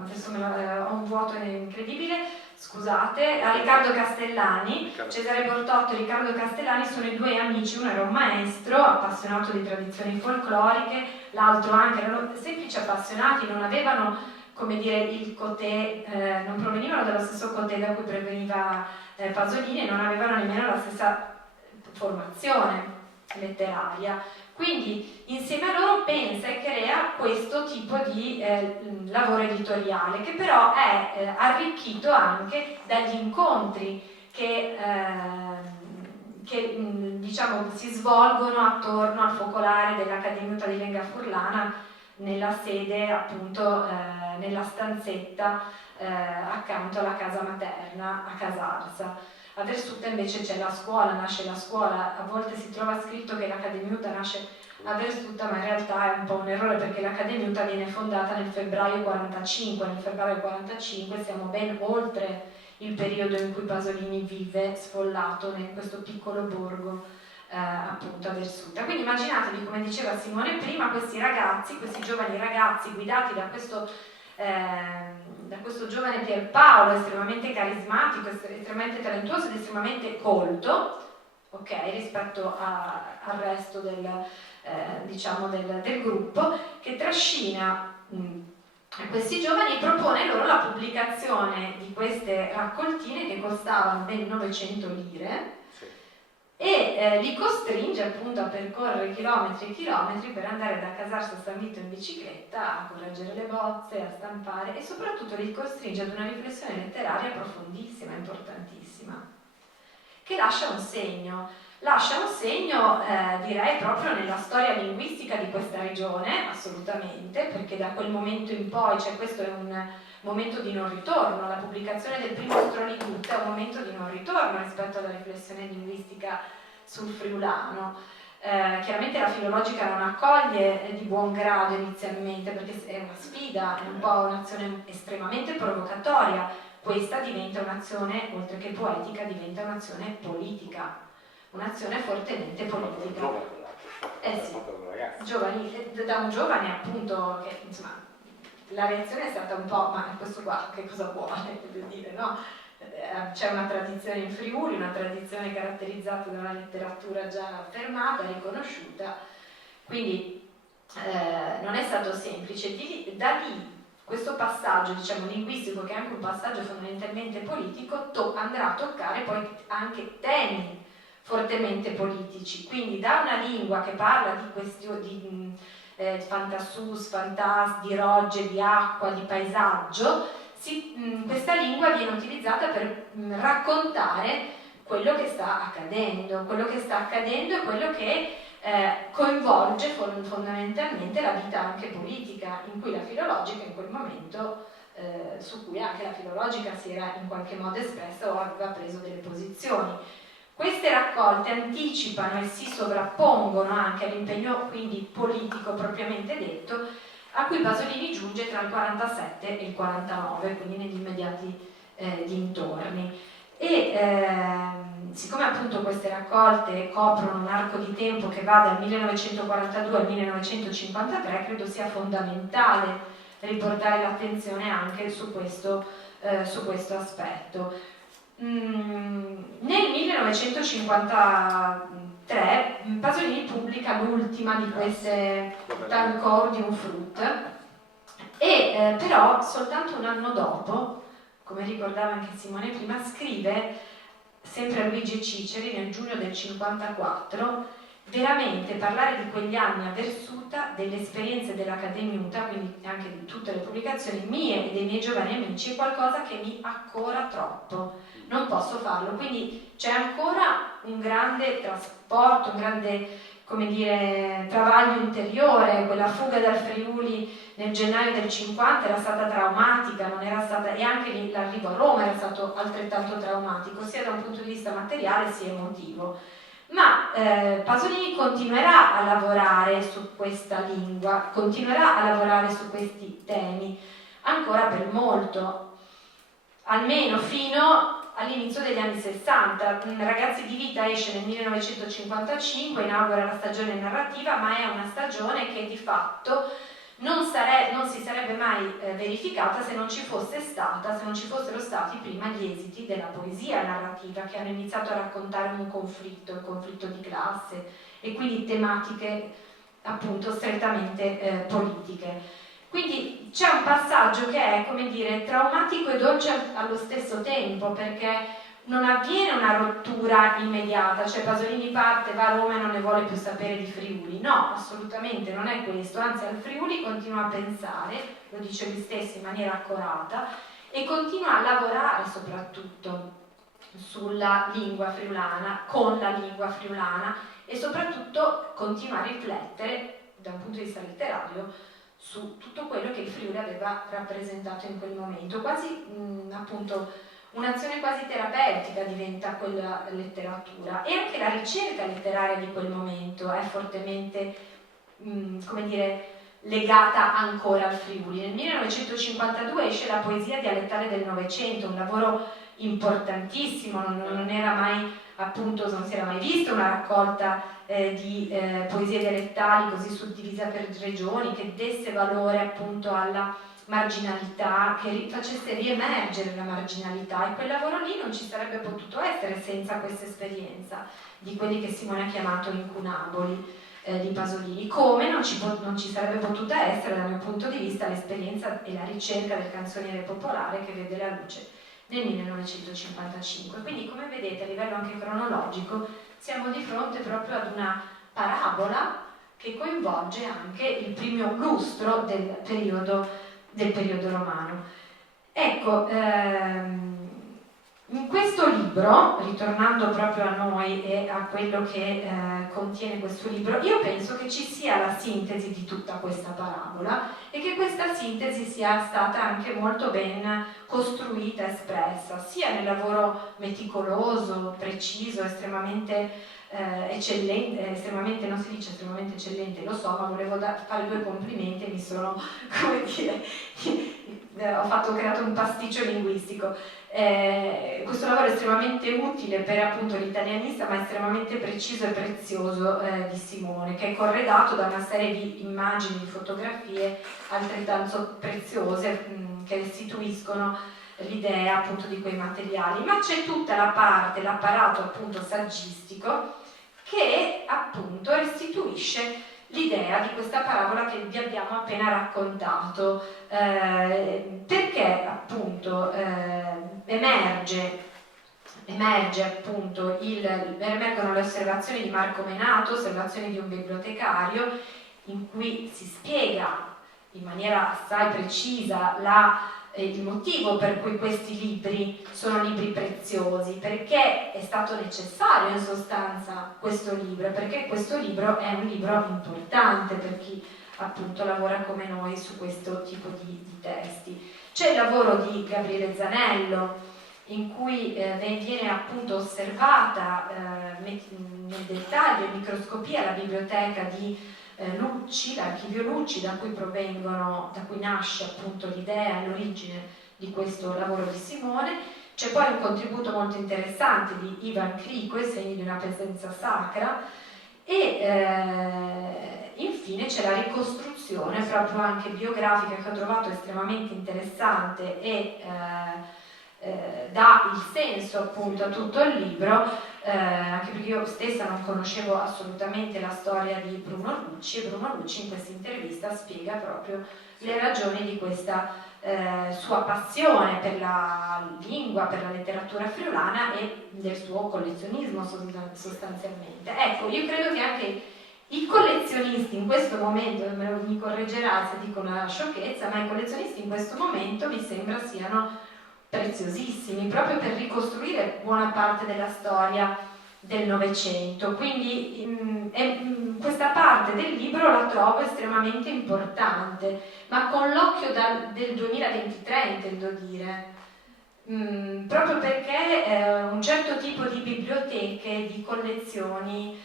adesso ho un vuoto incredibile, scusate, a Riccardo Castellani. Cesare Bortotto e Riccardo Castellani sono i due amici, uno era un maestro appassionato di tradizioni folcloriche, l'altro anche, erano semplici appassionati, non avevano, come dire, il cotè, non provenivano dallo stesso cotè da cui proveniva Pasolini, e non avevano nemmeno la stessa formazione letteraria. Quindi insieme a loro pensa e crea questo tipo di lavoro editoriale, che però è arricchito anche dagli incontri che diciamo si svolgono attorno al focolare dell'Accademia di Lingua Furlana, nella sede appunto nella stanzetta accanto alla casa materna a Casarsa. A Versuta invece c'è la scuola, nasce la scuola, a volte si trova scritto che l'Accademiuta nasce a Versuta, ma in realtà è un po' un errore, perché l'Accademiuta viene fondata nel febbraio 45, nel febbraio 45 siamo ben oltre il periodo in cui Pasolini vive sfollato in questo piccolo borgo appunto a Versuta. Quindi immaginatevi, come diceva Simone prima, questi ragazzi, questi giovani ragazzi guidati da questo giovane Pierpaolo estremamente carismatico, estremamente talentuoso ed estremamente colto, ok, rispetto al resto del gruppo, che trascina questi giovani e propone loro la pubblicazione di queste raccoltine che costavano ben 900 lire e li costringe appunto a percorrere chilometri e chilometri per andare da Casarsa a San Vito in bicicletta, a correggere le bozze, a stampare, e soprattutto li costringe ad una riflessione letteraria profondissima, importantissima, che lascia un segno. lascia un segno, direi, proprio nella storia linguistica di questa regione, assolutamente, perché da quel momento in poi, cioè questo è un momento di non ritorno, la pubblicazione del primo Stroligut è un momento di non ritorno rispetto alla riflessione linguistica sul friulano. Chiaramente la filologica non accoglie di buon grado inizialmente, perché è una sfida, è un po' un'azione estremamente provocatoria. Questa diventa un'azione, oltre che poetica, diventa un'azione politica, un'azione fortemente politica. Sì, giovani, da un giovane appunto che insomma la reazione è stata un po' ma questo qua che cosa vuole, voglio dire, no? C'è una tradizione in Friuli, una tradizione caratterizzata da una letteratura già affermata, riconosciuta, quindi non è stato semplice. Da lì questo passaggio, diciamo, linguistico, che è anche un passaggio fondamentalmente politico, andrà a toccare poi anche temi fortemente politici, quindi da una lingua che parla di questioni di fantasus, fantas, di rogge, di acqua, di paesaggio, questa lingua viene utilizzata per raccontare quello che sta accadendo e quello che coinvolge fondamentalmente la vita anche politica, in cui la filologica in quel momento, su cui anche la filologica si era in qualche modo espressa o aveva preso delle posizioni. Queste raccolte anticipano e si sovrappongono anche all'impegno quindi politico propriamente detto, a cui Pasolini giunge tra il 47 e il 49, quindi negli immediati dintorni. E siccome appunto queste raccolte coprono un arco di tempo che va dal 1942 al 1953, credo sia fondamentale riportare l'attenzione anche su questo aspetto. Nel 1953 Pasolini pubblica l'ultima di queste Tancordium Frut e però soltanto un anno dopo, come ricordava anche Simone prima, scrive sempre a Luigi Ciceri nel giugno del 54: veramente parlare di quegli anni a Versuta, delle esperienze dell'Accademiuta, quindi anche di tutte le pubblicazioni mie e dei miei giovani amici, è qualcosa che mi accora troppo, non posso farlo. Quindi c'è ancora un grande trasporto, un grande, come dire, travaglio interiore. Quella fuga dal Friuli nel gennaio del 50 era stata traumatica, non era stata, e anche l'arrivo a Roma era stato altrettanto traumatico, sia da un punto di vista materiale sia emotivo. Ma Pasolini continuerà a lavorare su questa lingua, continuerà a lavorare su questi temi ancora per molto, almeno fino all'inizio degli anni 60. Ragazzi di Vita esce nel 1955, inaugura la stagione narrativa, ma è una stagione che di fatto non si sarebbe mai verificata se non ci fossero stati prima gli esiti della poesia narrativa, che hanno iniziato a raccontare un conflitto, il conflitto di classe, e quindi tematiche appunto strettamente politiche. Quindi c'è un passaggio che è, come dire, traumatico e dolce allo stesso tempo, perché non avviene una rottura immediata, cioè Pasolini parte, va a Roma e non ne vuole più sapere di Friuli. No, assolutamente non è questo, anzi al Friuli continua a pensare, lo dice lui stesso in maniera accorata, e continua a lavorare soprattutto sulla lingua friulana, con la lingua friulana, e soprattutto continua a riflettere da un punto di vista letterario su tutto quello che il Friuli aveva rappresentato in quel momento. Quasi appunto un'azione quasi terapeutica diventa quella letteratura, e anche la ricerca letteraria di quel momento è fortemente, come dire, legata ancora al Friuli. Nel 1952 esce La poesia dialettale del Novecento, un lavoro importantissimo, non era mai, appunto, non si era mai vista una raccolta di poesie dialettali così suddivisa per regioni, che desse valore appunto alla marginalità, che facesse riemergere la marginalità, e quel lavoro lì non ci sarebbe potuto essere senza questa esperienza di quelli che Simone ha chiamato incunaboli di Pasolini, come non ci sarebbe potuta essere dal mio punto di vista l'esperienza e la ricerca del canzoniere popolare, che vede la luce nel 1955. Quindi, come vedete, a livello anche cronologico siamo di fronte proprio ad una parabola che coinvolge anche il primo lustro del periodo romano. Ecco, In questo libro, ritornando proprio a noi e a quello che contiene questo libro, io penso che ci sia la sintesi di tutta questa parabola e che questa sintesi sia stata anche molto ben costruita, espressa, sia nel lavoro meticoloso, preciso, estremamente eccellente, estremamente, non si dice estremamente eccellente, lo so, ma volevo fare 2 complimenti e mi sono, come dire, ho creato un pasticcio linguistico. Questo lavoro è estremamente utile per appunto l'italianista, ma estremamente preciso e prezioso di Simone, che è corredato da una serie di immagini, di fotografie altrettanto preziose che restituiscono l'idea appunto di quei materiali. Ma c'è tutta la parte, l'apparato appunto saggistico che appunto restituisce l'idea di questa parabola che vi abbiamo appena raccontato, perché appunto emergono le osservazioni di Marco Menato, osservazioni di un bibliotecario, in cui si spiega in maniera assai precisa il motivo per cui questi libri sono libri preziosi, perché è stato necessario in sostanza questo libro, perché questo libro è un libro importante per chi appunto lavora come noi su questo tipo di testi. C'è il lavoro di Gabriele Zanello, in cui viene appunto osservata nel dettaglio, in microscopia, la biblioteca di Lucci, l'archivio Lucci, da cui nasce appunto l'idea e l'origine di questo lavoro di Simone. C'è poi un contributo molto interessante di Ivan Crico, I segni di una presenza sacra, e infine c'è la ricostruzione proprio anche biografica, che ho trovato estremamente interessante e dà il senso appunto a tutto il libro, anche perché io stessa non conoscevo assolutamente la storia di Bruno Lucci, e Bruno Lucci in questa intervista spiega proprio le ragioni di questa sua passione per la lingua, per la letteratura friulana e del suo collezionismo sostanzialmente. Ecco, io credo che anche i collezionisti in questo momento, mi correggerà se dico una sciocchezza, ma i collezionisti in questo momento mi sembra siano preziosissimi, proprio per ricostruire buona parte della storia del Novecento. Quindi questa parte del libro la trovo estremamente importante, ma con l'occhio del 2023 intendo dire, proprio perché un certo tipo di biblioteche, di collezioni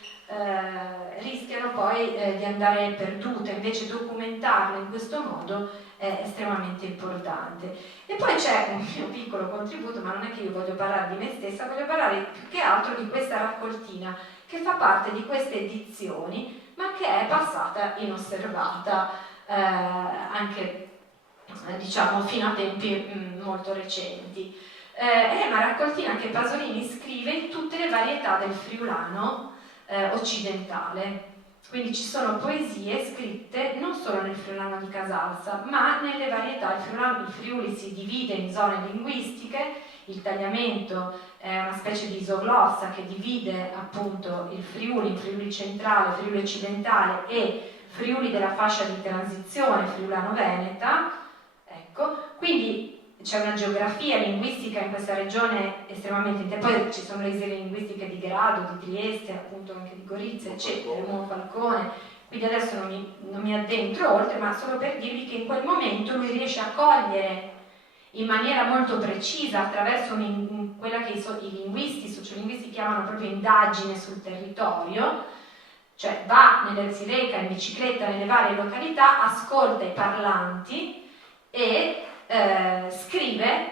rischiano poi di andare perdute, invece documentarle in questo modo è estremamente importante. E poi c'è un mio piccolo contributo, ma non è che io voglio parlare di me stessa, voglio parlare più che altro di questa raccoltina che fa parte di queste edizioni, ma che è passata inosservata anche diciamo fino a tempi molto recenti. È una raccoltina che Pasolini scrive in tutte le varietà del friulano occidentale. Quindi ci sono poesie scritte non solo nel friulano di Casalsa, ma nelle varietà. Il Friuli si divide in zone linguistiche, il tagliamento è una specie di isoglossa che divide appunto il Friuli in Friuli centrale, Friuli occidentale e Friuli della fascia di transizione friulano-veneta. Ecco, quindi c'è una geografia linguistica in questa regione estremamente poi ci sono le isole linguistiche di Grado, di Trieste, appunto anche di Gorizia, eccetera, Monfalcone, quindi adesso non mi addentro oltre, ma solo per dirvi che in quel momento lui riesce a cogliere in maniera molto precisa, attraverso quella che i linguisti, i sociolinguisti chiamano proprio indagine sul territorio, cioè si reca in bicicletta nelle varie località, ascolta i parlanti e scrive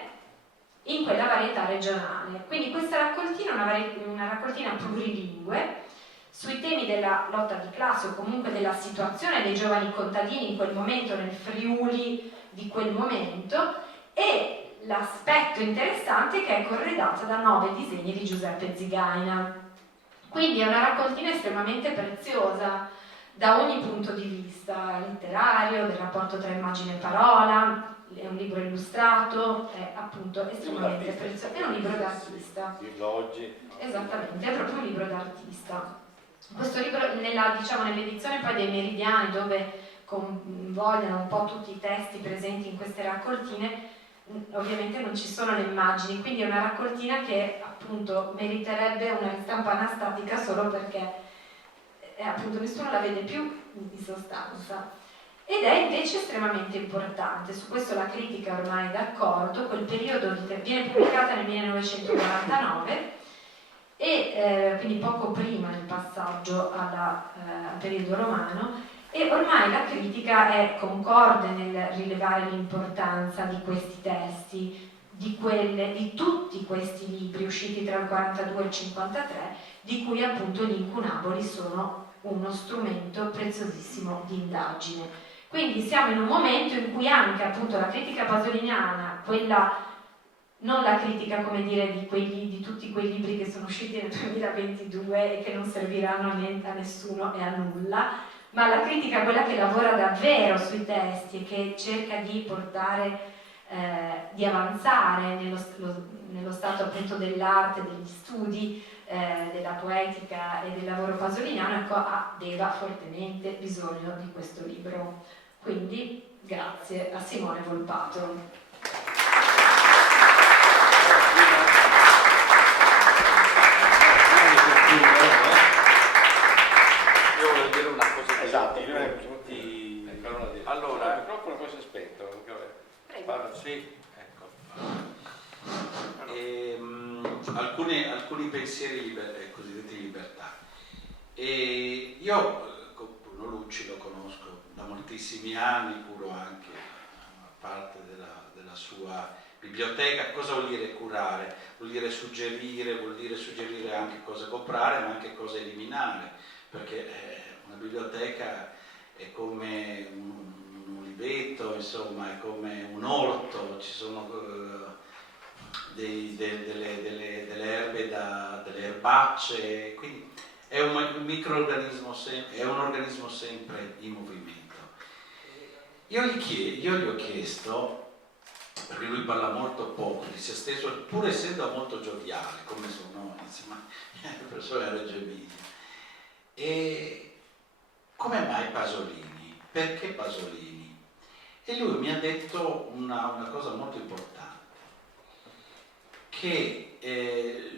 in quella varietà regionale. Quindi questa raccoltina è una raccoltina plurilingue sui temi della lotta di classe o comunque della situazione dei giovani contadini in quel momento nel Friuli di quel momento, e l'aspetto interessante è che è corredata da 9 disegni di Giuseppe Zigaina. Quindi è una raccoltina estremamente preziosa da ogni punto di vista letterario, del rapporto tra immagine e parola. È un libro illustrato, è appunto estremamente prezioso, è un libro d'artista. Esattamente, è proprio un libro d'artista. Questo libro, nell'edizione poi dei Meridiani, dove convogliano un po' tutti i testi presenti in queste raccoltine, ovviamente non ci sono le immagini, quindi è una raccoltina che appunto meriterebbe una ristampa anastatica solo perché appunto nessuno la vede più in sostanza. Ed è invece estremamente importante, su questo la critica è ormai d'accordo. Quel periodo viene pubblicata nel 1949 e quindi poco prima del passaggio al periodo romano, e ormai la critica è concorde nel rilevare l'importanza di questi testi, di tutti questi libri usciti tra il 42 e il 53, di cui appunto gli incunaboli sono uno strumento preziosissimo di indagine. Quindi siamo in un momento in cui anche appunto la critica pasoliniana, quella non la critica, come dire, di tutti quei libri che sono usciti nel 2022 e che non serviranno a nessuno e a nulla, ma la critica, quella che lavora davvero sui testi e che cerca di portare, di avanzare nello stato appunto dell'arte, degli studi, della poetica e del lavoro pasoliniano, ecco, aveva fortemente bisogno di questo libro. Quindi grazie a Simone Volpato. Io volevo dire una cosa. Esatto, allora, il microfono poi si è spento. sì, ecco. Alcuni pensieri cosiddetti libertà. E io Bruno Lucci lo conosco da moltissimi anni, curo anche una parte della sua biblioteca. Cosa vuol dire curare? Vuol dire suggerire anche cosa comprare, ma anche cosa eliminare, perché una biblioteca è come un oliveto, insomma, è come un orto, ci sono delle erbe, delle erbacce, quindi è un microorganismo, è un organismo sempre in movimento. Io gli ho chiesto, perché lui parla molto poco di se stesso, pur essendo molto gioviale, come sono insomma, le persone a Reggio Emilia. E come mai Pasolini? Perché Pasolini? E lui mi ha detto una cosa molto importante, che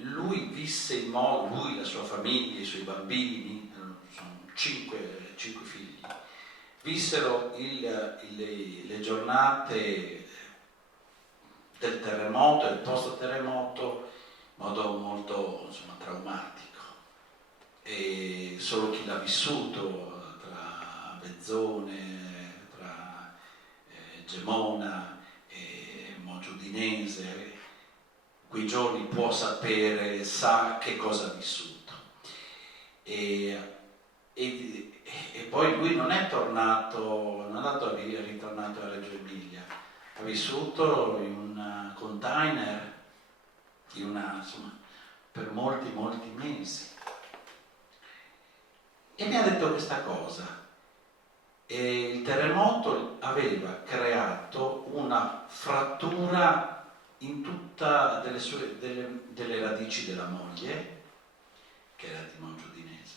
lui visse in modo, lui, la sua famiglia, i suoi bambini, sono cinque figli, vissero le giornate del terremoto e del post-terremoto in modo molto, insomma, traumatico. E solo chi l'ha vissuto, tra Bezzone, tra Gemona e Moggio Udinese, quei giorni può sapere, sa che cosa ha vissuto. E poi lui non è ritornato a Reggio Emilia, ha vissuto in un container insomma, per molti mesi. E mi ha detto questa cosa. E il terremoto aveva creato una frattura in tutta delle radici della moglie, che era di Moggio Udinese,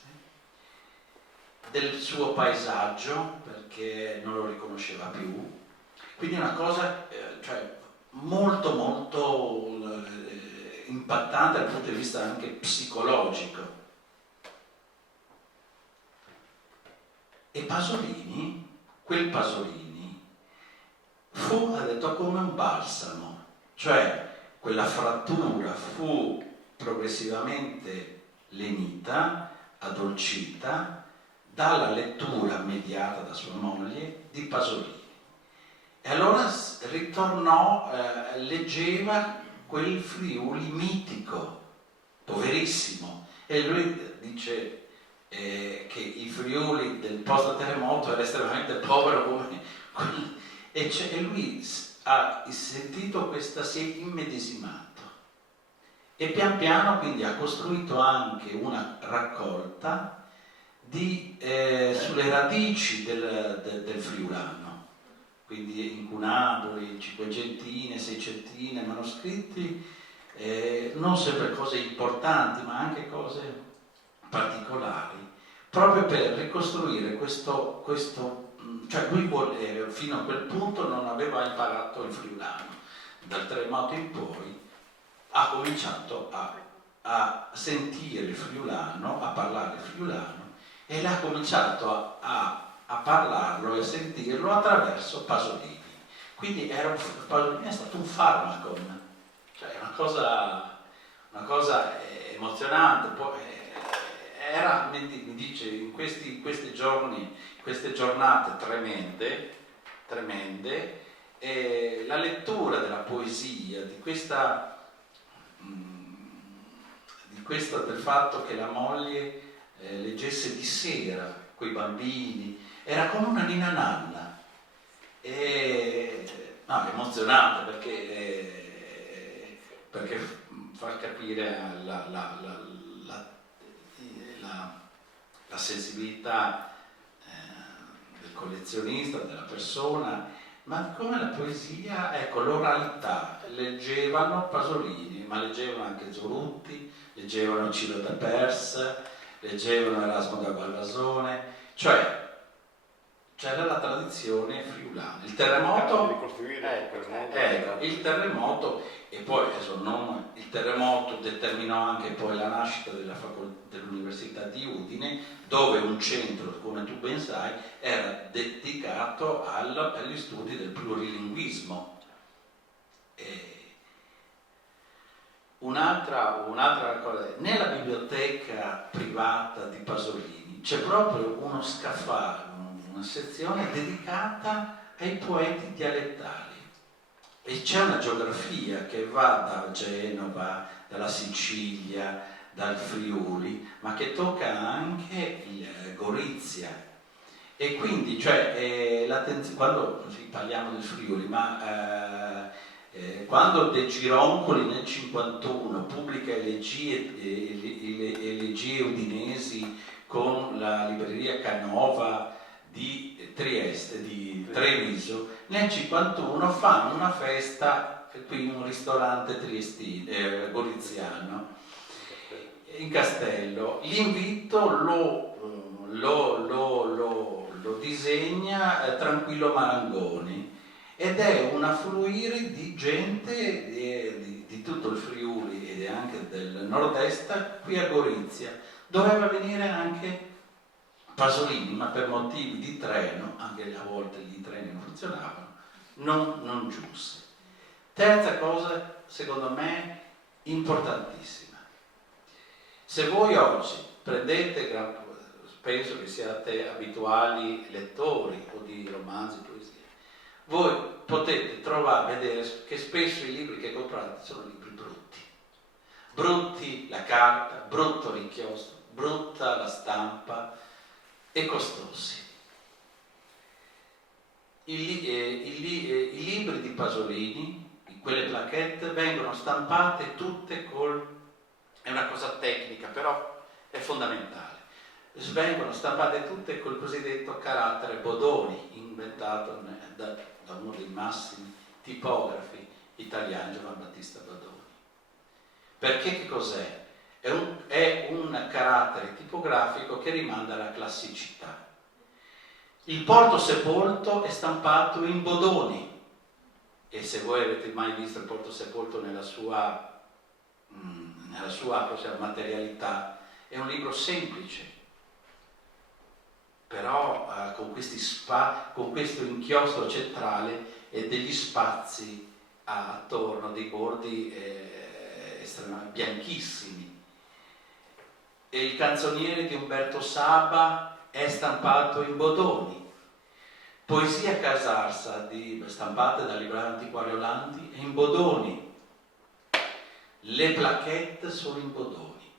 del suo paesaggio, perché non lo riconosceva più. Quindi una cosa molto impattante dal punto di vista anche psicologico. E Pasolini, quel Pasolini, ha detto, come un balsamo, cioè quella frattura fu progressivamente lenita, addolcita dalla lettura mediata da sua moglie di Pasolini. E allora ritornò, leggeva quel Friuli mitico, poverissimo, e lui dice che i Friuli del post-terremoto era estremamente povero come e lui ha sentito questa, si è immedesimato e pian piano quindi ha costruito anche una raccolta sulle radici del friulano, quindi incunaboli, cinquecentine, seicentine, manoscritti, non sempre cose importanti ma anche cose particolari, proprio per ricostruire questo cioè lui fino a quel punto non aveva imparato il friulano, dal terremoto in poi, ha cominciato a sentire il friulano, a parlare il friulano, e l'ha cominciato a parlarlo e a sentirlo attraverso Pasolini. Quindi Pasolini è stato un farmacon, cioè una cosa emozionante. Poi, mi dice, in questi giorni, queste giornate tremende, la lettura della poesia, del fatto che la moglie leggesse di sera coi bambini, era come una ninna nanna. No, è emozionante perché fa capire la sensibilità del collezionista, della persona, ma come la poesia, ecco, l'oralità. Leggevano Pasolini, ma leggevano anche Zorutti, leggevano Ciro da Pers, leggevano Erasmo da Valvasone, cioè c'era la tradizione friulana. Il terremoto, il terremoto, e poi il terremoto determinò anche poi la nascita dell'Università di Udine, dove un centro, come tu ben sai, era dedicato agli studi del plurilinguismo. Un'altra cosa, nella biblioteca privata di Pasolini c'è proprio uno scaffale, una sezione dedicata ai poeti dialettali, e c'è una geografia che va da Genova, dalla Sicilia, dal Friuli, ma che tocca anche Gorizia. E quindi, cioè, quando parliamo del Friuli, quando De Gironcoli nel 1951 pubblica elegie udinesi con la libreria Canova di Trieste, di Treviso, nel 1951 fanno una festa qui in un ristorante goriziano, in Castello. L'invito lo disegna Tranquillo Marangoni, ed è un affluire di gente di tutto il Friuli e anche del nord-est qui a Gorizia. Doveva venire anche Pasolini, ma per motivi di treno, anche a volte i treni non funzionavano, non giunse. Terza cosa, secondo me, importantissima. Se voi oggi prendete, penso che siate abituali lettori o di romanzi, poesie, voi potete vedere che spesso i libri che comprate sono libri brutti. Brutti la carta, brutto l'inchiostro, brutta la stampa e costosi. I libri di Pasolini, quelle plaquette, vengono stampate tutte è una cosa tecnica, però è fondamentale. Vengono stampate tutte col cosiddetto carattere Bodoni, inventato da uno dei massimi tipografi italiani, Giovan Battista Bodoni. Perché che cos'è? È un carattere tipografico che rimanda alla classicità. Il Porto Sepolto è stampato in Bodoni, e se voi avete mai visto il Porto Sepolto nella sua materialità, è un libro semplice, però con questo inchiostro centrale e degli spazi attorno, dei bordi bianchissimi. E il canzoniere di Umberto Saba è stampato in Bodoni. Poesia Casarsa, stampate dal librario antiquario Lanti, è in Bodoni. Le plaquette sono in Bodoni.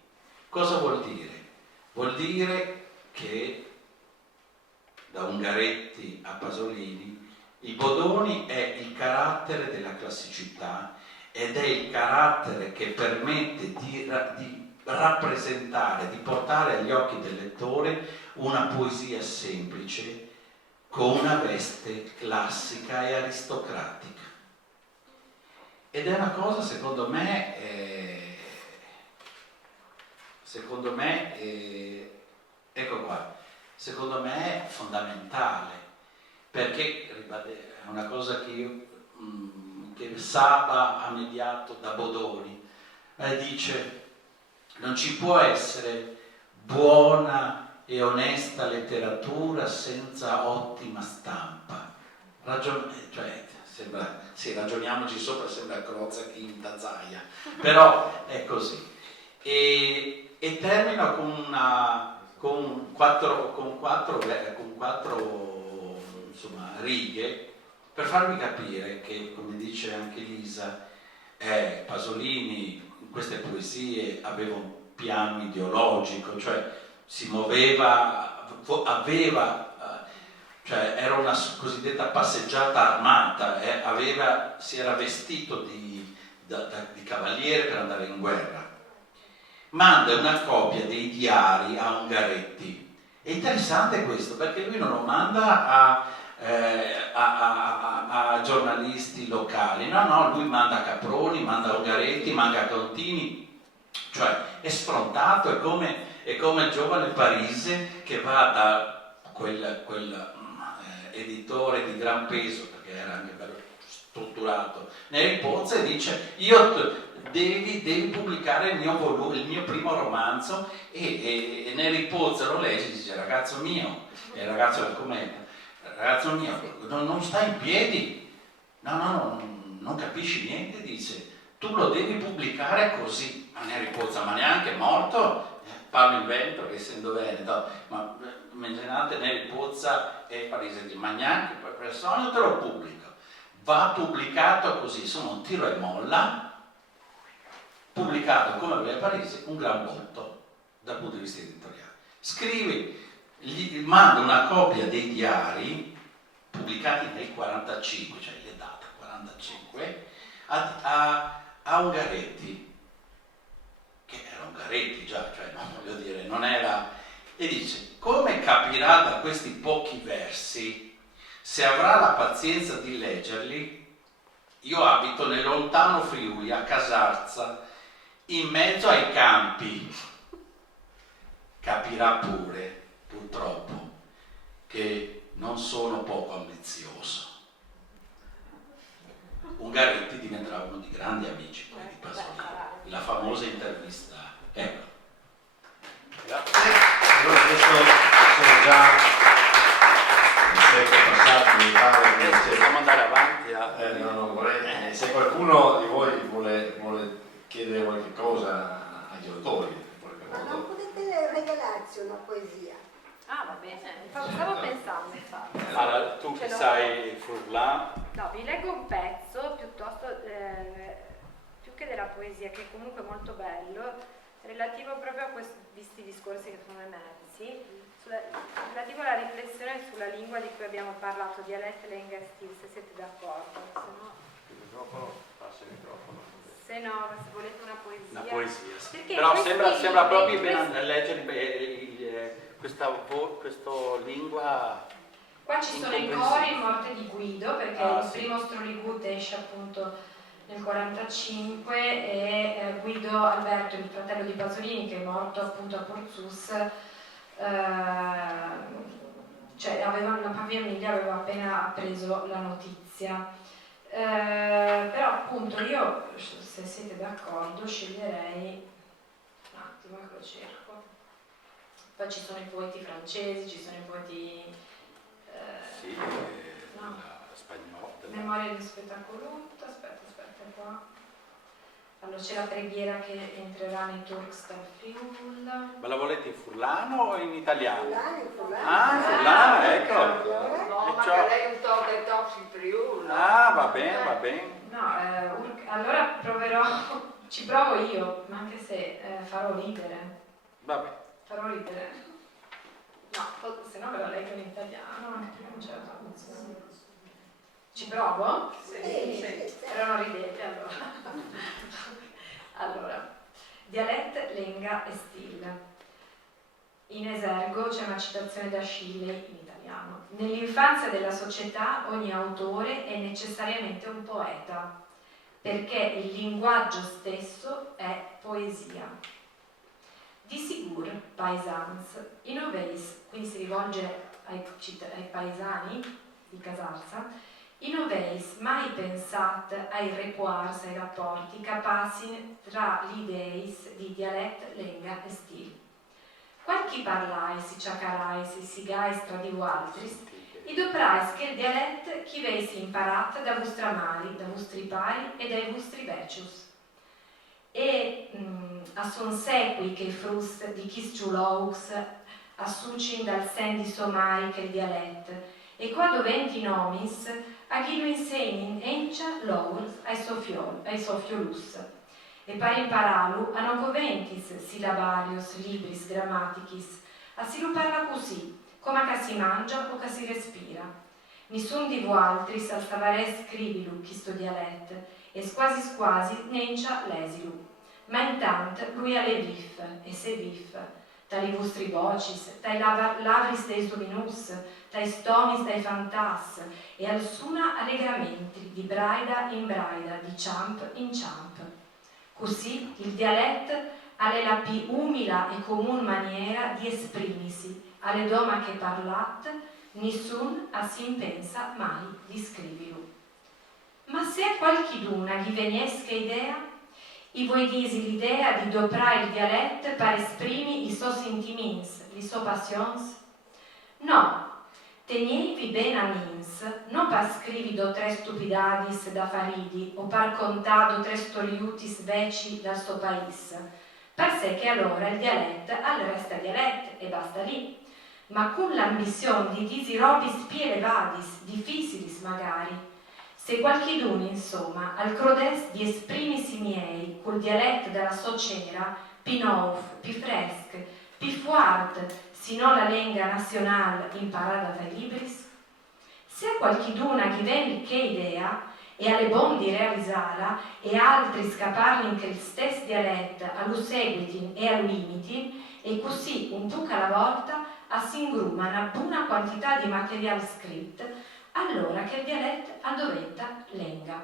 Cosa vuol dire? Vuol dire che da Ungaretti a Pasolini il Bodoni è il carattere della classicità, ed è il carattere che permette di rappresentare, di portare agli occhi del lettore una poesia semplice con una veste classica e aristocratica. Ed è una cosa, secondo me, ecco qua, secondo me è fondamentale, perché è una cosa che che Saba ha mediato da Bodoni, dice: non ci può essere buona e onesta letteratura senza ottima stampa. Ragioniamoci sopra, sembra Crozza Quinta Zaia, però è così. E termino con quattro insomma, righe per farvi capire che, come dice anche Lisa, Pasolini in queste poesie aveva un piano ideologico, cioè si muoveva, cioè era una cosiddetta passeggiata armata, si era vestito di cavaliere per andare in guerra. Manda una copia dei diari a Ungaretti. È interessante questo, perché lui non lo manda a giornalisti locali, no, lui manda a Caproni, manda a Ungaretti, manda a Contini, cioè è sfrontato, è come il giovane Parise che va da quel editore di gran peso, perché era anche bello strutturato, Neri Pozza, e dice: devi pubblicare il mio primo romanzo, e Neri Pozza lo legge e dice: ragazzo mio, è il ragazzo del cometa, ragazzo mio, non stai in piedi, no, non capisci niente, dice, tu lo devi pubblicare così. Ma Neri Pozza, ma neanche morto, parlo in vento, che essendo veneto, ma immaginate Neri Pozza e Parise, ma neanche per persona te lo pubblico. Va pubblicato così, insomma un tiro e molla, pubblicato come aveva Parisi, un gran botto dal punto di vista editoriale. Scrive, gli manda una copia dei diari pubblicati nel 45, cioè le date 45, a Ungaretti, che era Ungaretti già, cioè non voglio dire, non era, e dice: come capirà da questi pochi versi, se avrà la pazienza di leggerli, io abito nel lontano Friuli, a Casarza, in mezzo ai campi. Capirà pure, purtroppo, che non sono poco ambizioso. Ungaretti diventerà uno dei grandi amici poi di Pasolini, la famosa intervista. Ecco. Grazie. Allora adesso sono già passati, mi pare che Possiamo andare avanti se qualcuno di voi vuole chiedere qualche cosa agli autori, Ma non potete regalarci una poesia? Ah, va bene, stavo pensando infatti. Allora, tu che sai Furlan, No, vi leggo un pezzo piuttosto, più che della poesia, che è comunque molto bello, relativo proprio a questi discorsi che sono emersi, relativo alla riflessione sulla lingua di cui abbiamo parlato, dialetto, lenga e stile, se siete d'accordo. Se no, se volete una poesia. una poesia. Sì. Perché Però questi sembra proprio libri, bene leggere questa lingua. Qua ci sono i cori Morte di Guido, perché il primo Stroligut esce appunto nel 45 e Guido Alberto, il fratello di Pasolini, che è morto appunto a Porzus, cioè la famiglia aveva appena appreso la notizia. Però appunto io, se siete d'accordo, sceglierei un attimo che lo cerco. Poi ci sono i poeti francesi, ci sono i poeti Spagnolo. Memoria di spettacolo. Aspetta qua. Allora c'è la preghiera che entrerà nei Turks dal Friul. Ma la volete in furlano o in italiano? Furlano. Ah, in furlano, ecco. No, ma che lei un tocca e tocca in Friuli. Ah, va bene. No, allora ci provo io, ma anche se farò ridere. Vabbè. Farò ridere. No, se no me lo leggo in italiano, anche perché non c'è la traduzione. Ci provo? Sì. Però non ridete allora. Allora, dialetto, lenga e stile. In esergo c'è una citazione da Achille in italiano. Nell'infanzia della società ogni autore è necessariamente un poeta, perché il linguaggio stesso è poesia. Di sigur, paesans, inoveis, quindi si rivolge ai paesani di Casarza, I non veis mai pensat ai repuars, ai rapporti capaci tra gli deis di dialet, lenga e stil. Qualchi parlais, ciacarais, sigais tra di voaltris, i doprais che il dialet chi veisi imparat da vostra mari, da vostri pari e dai vostri vecius. E a son sequi che frust di chis giulaux assucin dal sen di somai che il dialet, e qua doventi nomis a chi lo insegnin encia lors ai sofiolus. E per imparalu a non coventis silabarios, libris, grammaticis, a si lo parla così, come che si mangia o che si respira. Nessun di voaltris al savare scrivilu chisto dialet, e quasi nencia lesilu. Ma intant lui alle vif, e se vif, tali vostri vocis, tai lavris dei dominus, tai stomis dai fantas, e al suna allegramenti, di braida in braida, di ciamp in ciamp. Così il dialet alle la più umila e comun maniera di esprimisi, alle doma che parlat, nessun a si impensa mai di scrivilu. Ma se a qualchiduna gli veniesca idea, i voi disi l'idea di doprar il dialet per esprimi i so sentiments, i so passions? No, tenievi ben a mins, non per scrivi do tre stupidadis da faridi, o per contado tre storiutis veci dal sto pais, per sé che allora il dialet al resta dialet e basta lì, ma con l'ambizione di disi robis più elevadis, difficilis magari. Se qualchidun, insomma, al crodes di esprimisi miei col dialetto della sociera, pi nou, pi fresc, pi fuart, sino la lenga nazionale imparata dai libris? Se a qualchiduna chi ven che idea, e alle bondi realizzala, e altri scaparli in che il stesso dialetto allo seguitin e allo imitin, e così un poco alla volta assingruma una buona quantità di materiale scritto, allora che il dialetto addoventa lenga.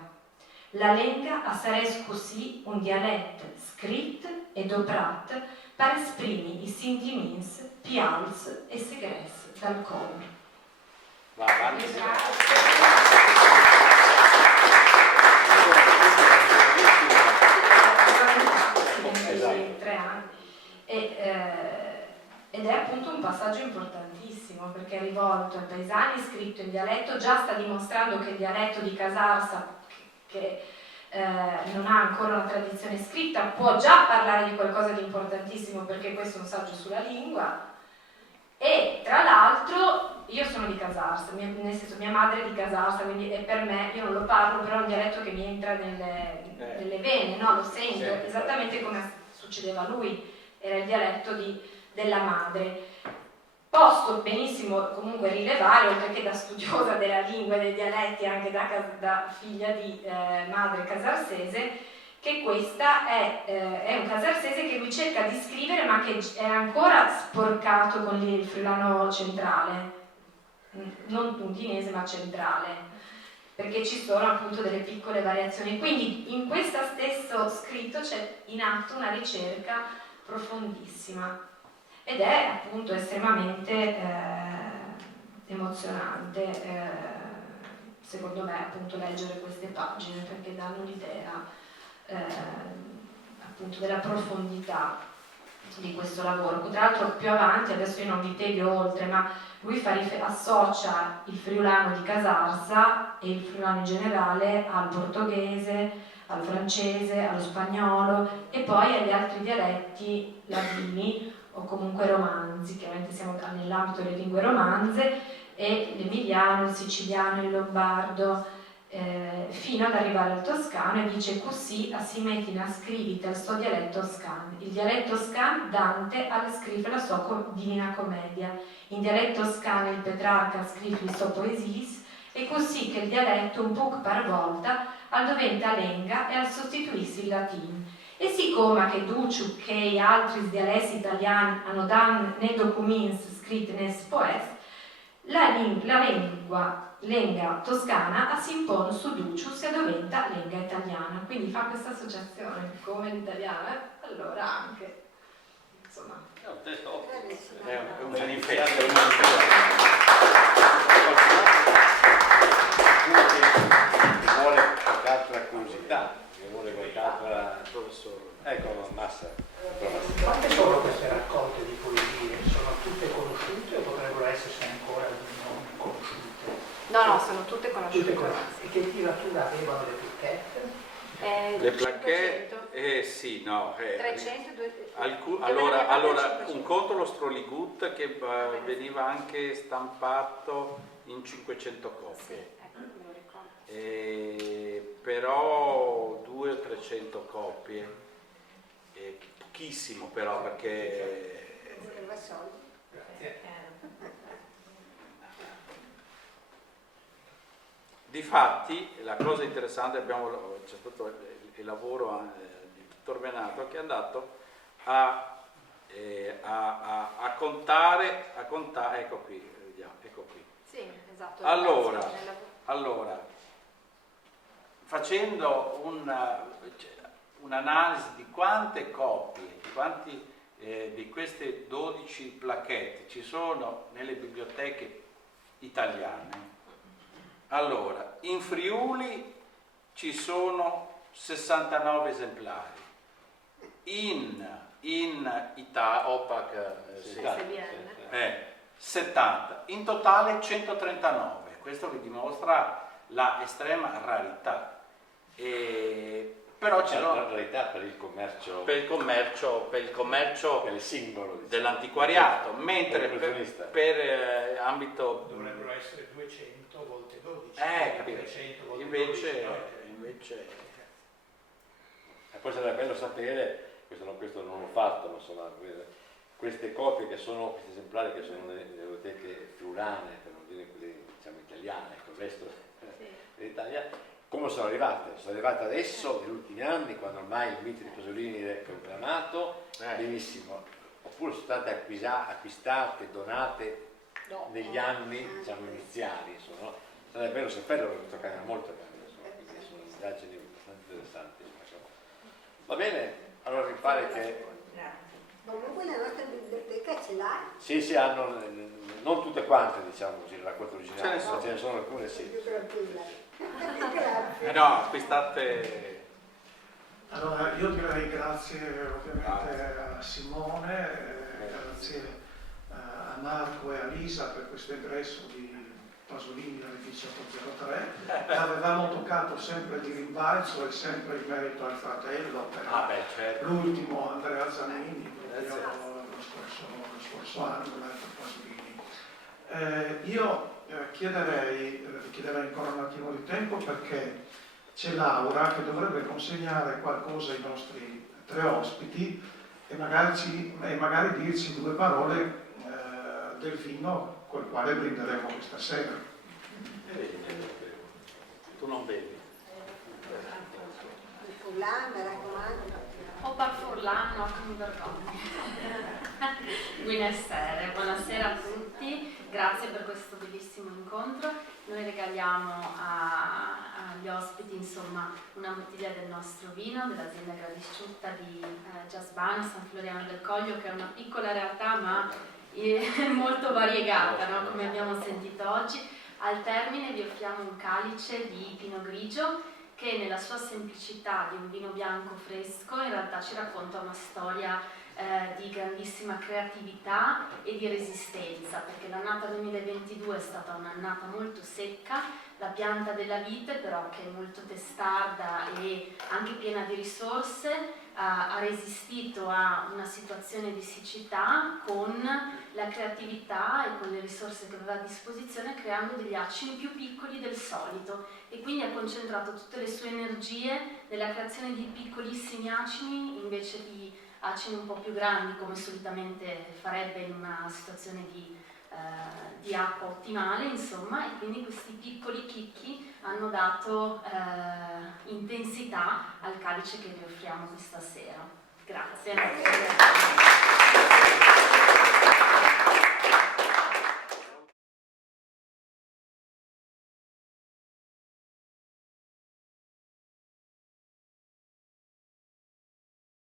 La lenga a sares così un dialetto scritto e doprat per esprimere i sentiments pials e segres dal cor. Va avanti. Esatto. 3 anni. Ed è appunto un passaggio importantissimo perché è rivolto ai paesani, scritto in dialetto, già sta dimostrando che il dialetto di Casarsa, che non ha ancora una tradizione scritta, può già parlare di qualcosa di importantissimo perché questo è un saggio sulla lingua. E tra l'altro io sono di Casarsa, nel senso mia madre è di Casarsa, quindi è per me, io non lo parlo, però è un dialetto che mi entra nelle vene, no? Lo sento, esattamente come succedeva a lui, era il dialetto della madre. Posso benissimo comunque rilevare, oltre che da studiosa della lingua e dei dialetti, anche da figlia di madre casarsese, che questa è un casarsese che lui cerca di scrivere ma che è ancora sporcato con il friulano centrale, non puntinese ma centrale, perché ci sono appunto delle piccole variazioni. Quindi in questo stesso scritto c'è in atto una ricerca profondissima ed è appunto estremamente emozionante, secondo me, appunto leggere queste pagine perché danno l'idea appunto della profondità di questo lavoro. Tra l'altro più avanti, adesso io non vi tedio oltre, ma lui associa il friulano di Casarsa e il friulano in generale al portoghese, al francese, allo spagnolo e poi agli altri dialetti latini o comunque romanzi, chiaramente siamo nell'ambito delle lingue romanze, e l'emiliano, il siciliano, il lombardo, fino ad arrivare al toscano, e dice così assimetina scrivite al suo dialetto toscano. Il dialetto toscano Dante al scrive la sua Divina Commedia, in dialetto toscano il Petrarca scrive le sue poesie, e così che il dialetto un po' per volta al doventa lenga e al sostituirsi il latino. E siccome che Duciu che altri dialetti italiani hanno dato nei documenti scritti nei poes, la lingua toscana si impone su Duciu se diventa lingua italiana, quindi fa questa associazione come l'italiana, allora anche insomma È un testo Bravissima. è un manifesto. qualcuno che vuole qualche altra curiosità, che vuole qualche altra... Ecco, Massa. Quante sono queste raccolte di poesie? Sono tutte conosciute o potrebbero essersi ancora non conosciute? No, sono tutte conosciute. E che tiratura avevano le placchette? Le placchette, sì, no. 300, Allora, un conto lo Stroligut che veniva anche stampato in 500 Sì, copie. ecco, me lo ricordo. Però 200 o 300 copie. Pochissimo però perché Voleva soldi. difatti la cosa interessante c'è stato il lavoro di dottor Venato che è andato a contare, ecco qui, vediamo, ecco qui. Sì, esatto. Allora, facendo un'analisi di quante copie, di queste 12 placchette ci sono nelle biblioteche italiane, allora, in Friuli ci sono 69 esemplari, in OPAC 70, in totale 139, questo vi dimostra la estrema rarità. Però c'è una rarità per il commercio, per il commercio per il simbolo, diciamo, dell'antiquariato, mentre per ambito Dovrebbero essere 200 volte 12. capito. 300 volte Invece 12, no? E poi sarebbe bello sapere, questo non l'ho fatto, ma insomma, queste copie che sono, questi esemplari che sono nelle biblioteche friulane, per non dire quelle diciamo italiane, con il resto dell'Italia, come sono arrivate? Sono arrivate adesso, negli ultimi anni, quando ormai il mito di Pasolini è conclamato, benissimo, oppure sono state acquistate, donate negli anni diciamo, iniziali, insomma, no? Sarebbe bello saperlo perché questo cambia molto, insomma, quindi sono indagini abbastanza interessanti. Insomma. Va bene, allora mi pare che... Comunque la nostra biblioteca ce l'ha. Sì, hanno, non tutte quante, diciamo così, la raccolta originale, Ce ce ne sono alcune, sì. Più tranquilla. Grazie. no, acquistate. Allora io direi grazie ovviamente a Simone, grazie a Marco e a Lisa per questo ingresso di Pasolini alle 18.03. Avevamo toccato sempre di rimbalzo e sempre in merito al fratello, per Certo. l'ultimo Andrea Zanini, lo scorso anno, l'altro Pasolini. Io chiederei ancora un attimo di tempo perché c'è Laura che dovrebbe consegnare qualcosa ai nostri 3 ospiti e magari dirci 2 parole del vino col quale brinderemo questa sera. Tu non bevi. Il Furlan, mi raccomando. Opa Furlan, no, come vergogna. Buonasera, buonasera a tutti, grazie per questo bellissimo incontro. Noi regaliamo agli ospiti insomma una bottiglia del nostro vino dell'azienda Gradisciutta di Giasbano, San Floriano del Coglio, che è una piccola realtà ma molto variegata, no? Come abbiamo sentito oggi. Al termine vi offriamo un calice di Pinot Grigio che nella sua semplicità di un vino bianco fresco in realtà ci racconta una storia di grandissima creatività e di resistenza, perché l'annata 2022 è stata un'annata molto secca, la pianta della vite però, che è molto testarda e anche piena di risorse, ha resistito a una situazione di siccità con la creatività e con le risorse che aveva a disposizione, creando degli acini più piccoli del solito, e quindi ha concentrato tutte le sue energie nella creazione di piccolissimi acini invece di acini un po' più grandi, come solitamente farebbe in una situazione di acqua ottimale, insomma, e quindi questi piccoli chicchi hanno dato intensità al calice che vi offriamo questa sera. Grazie.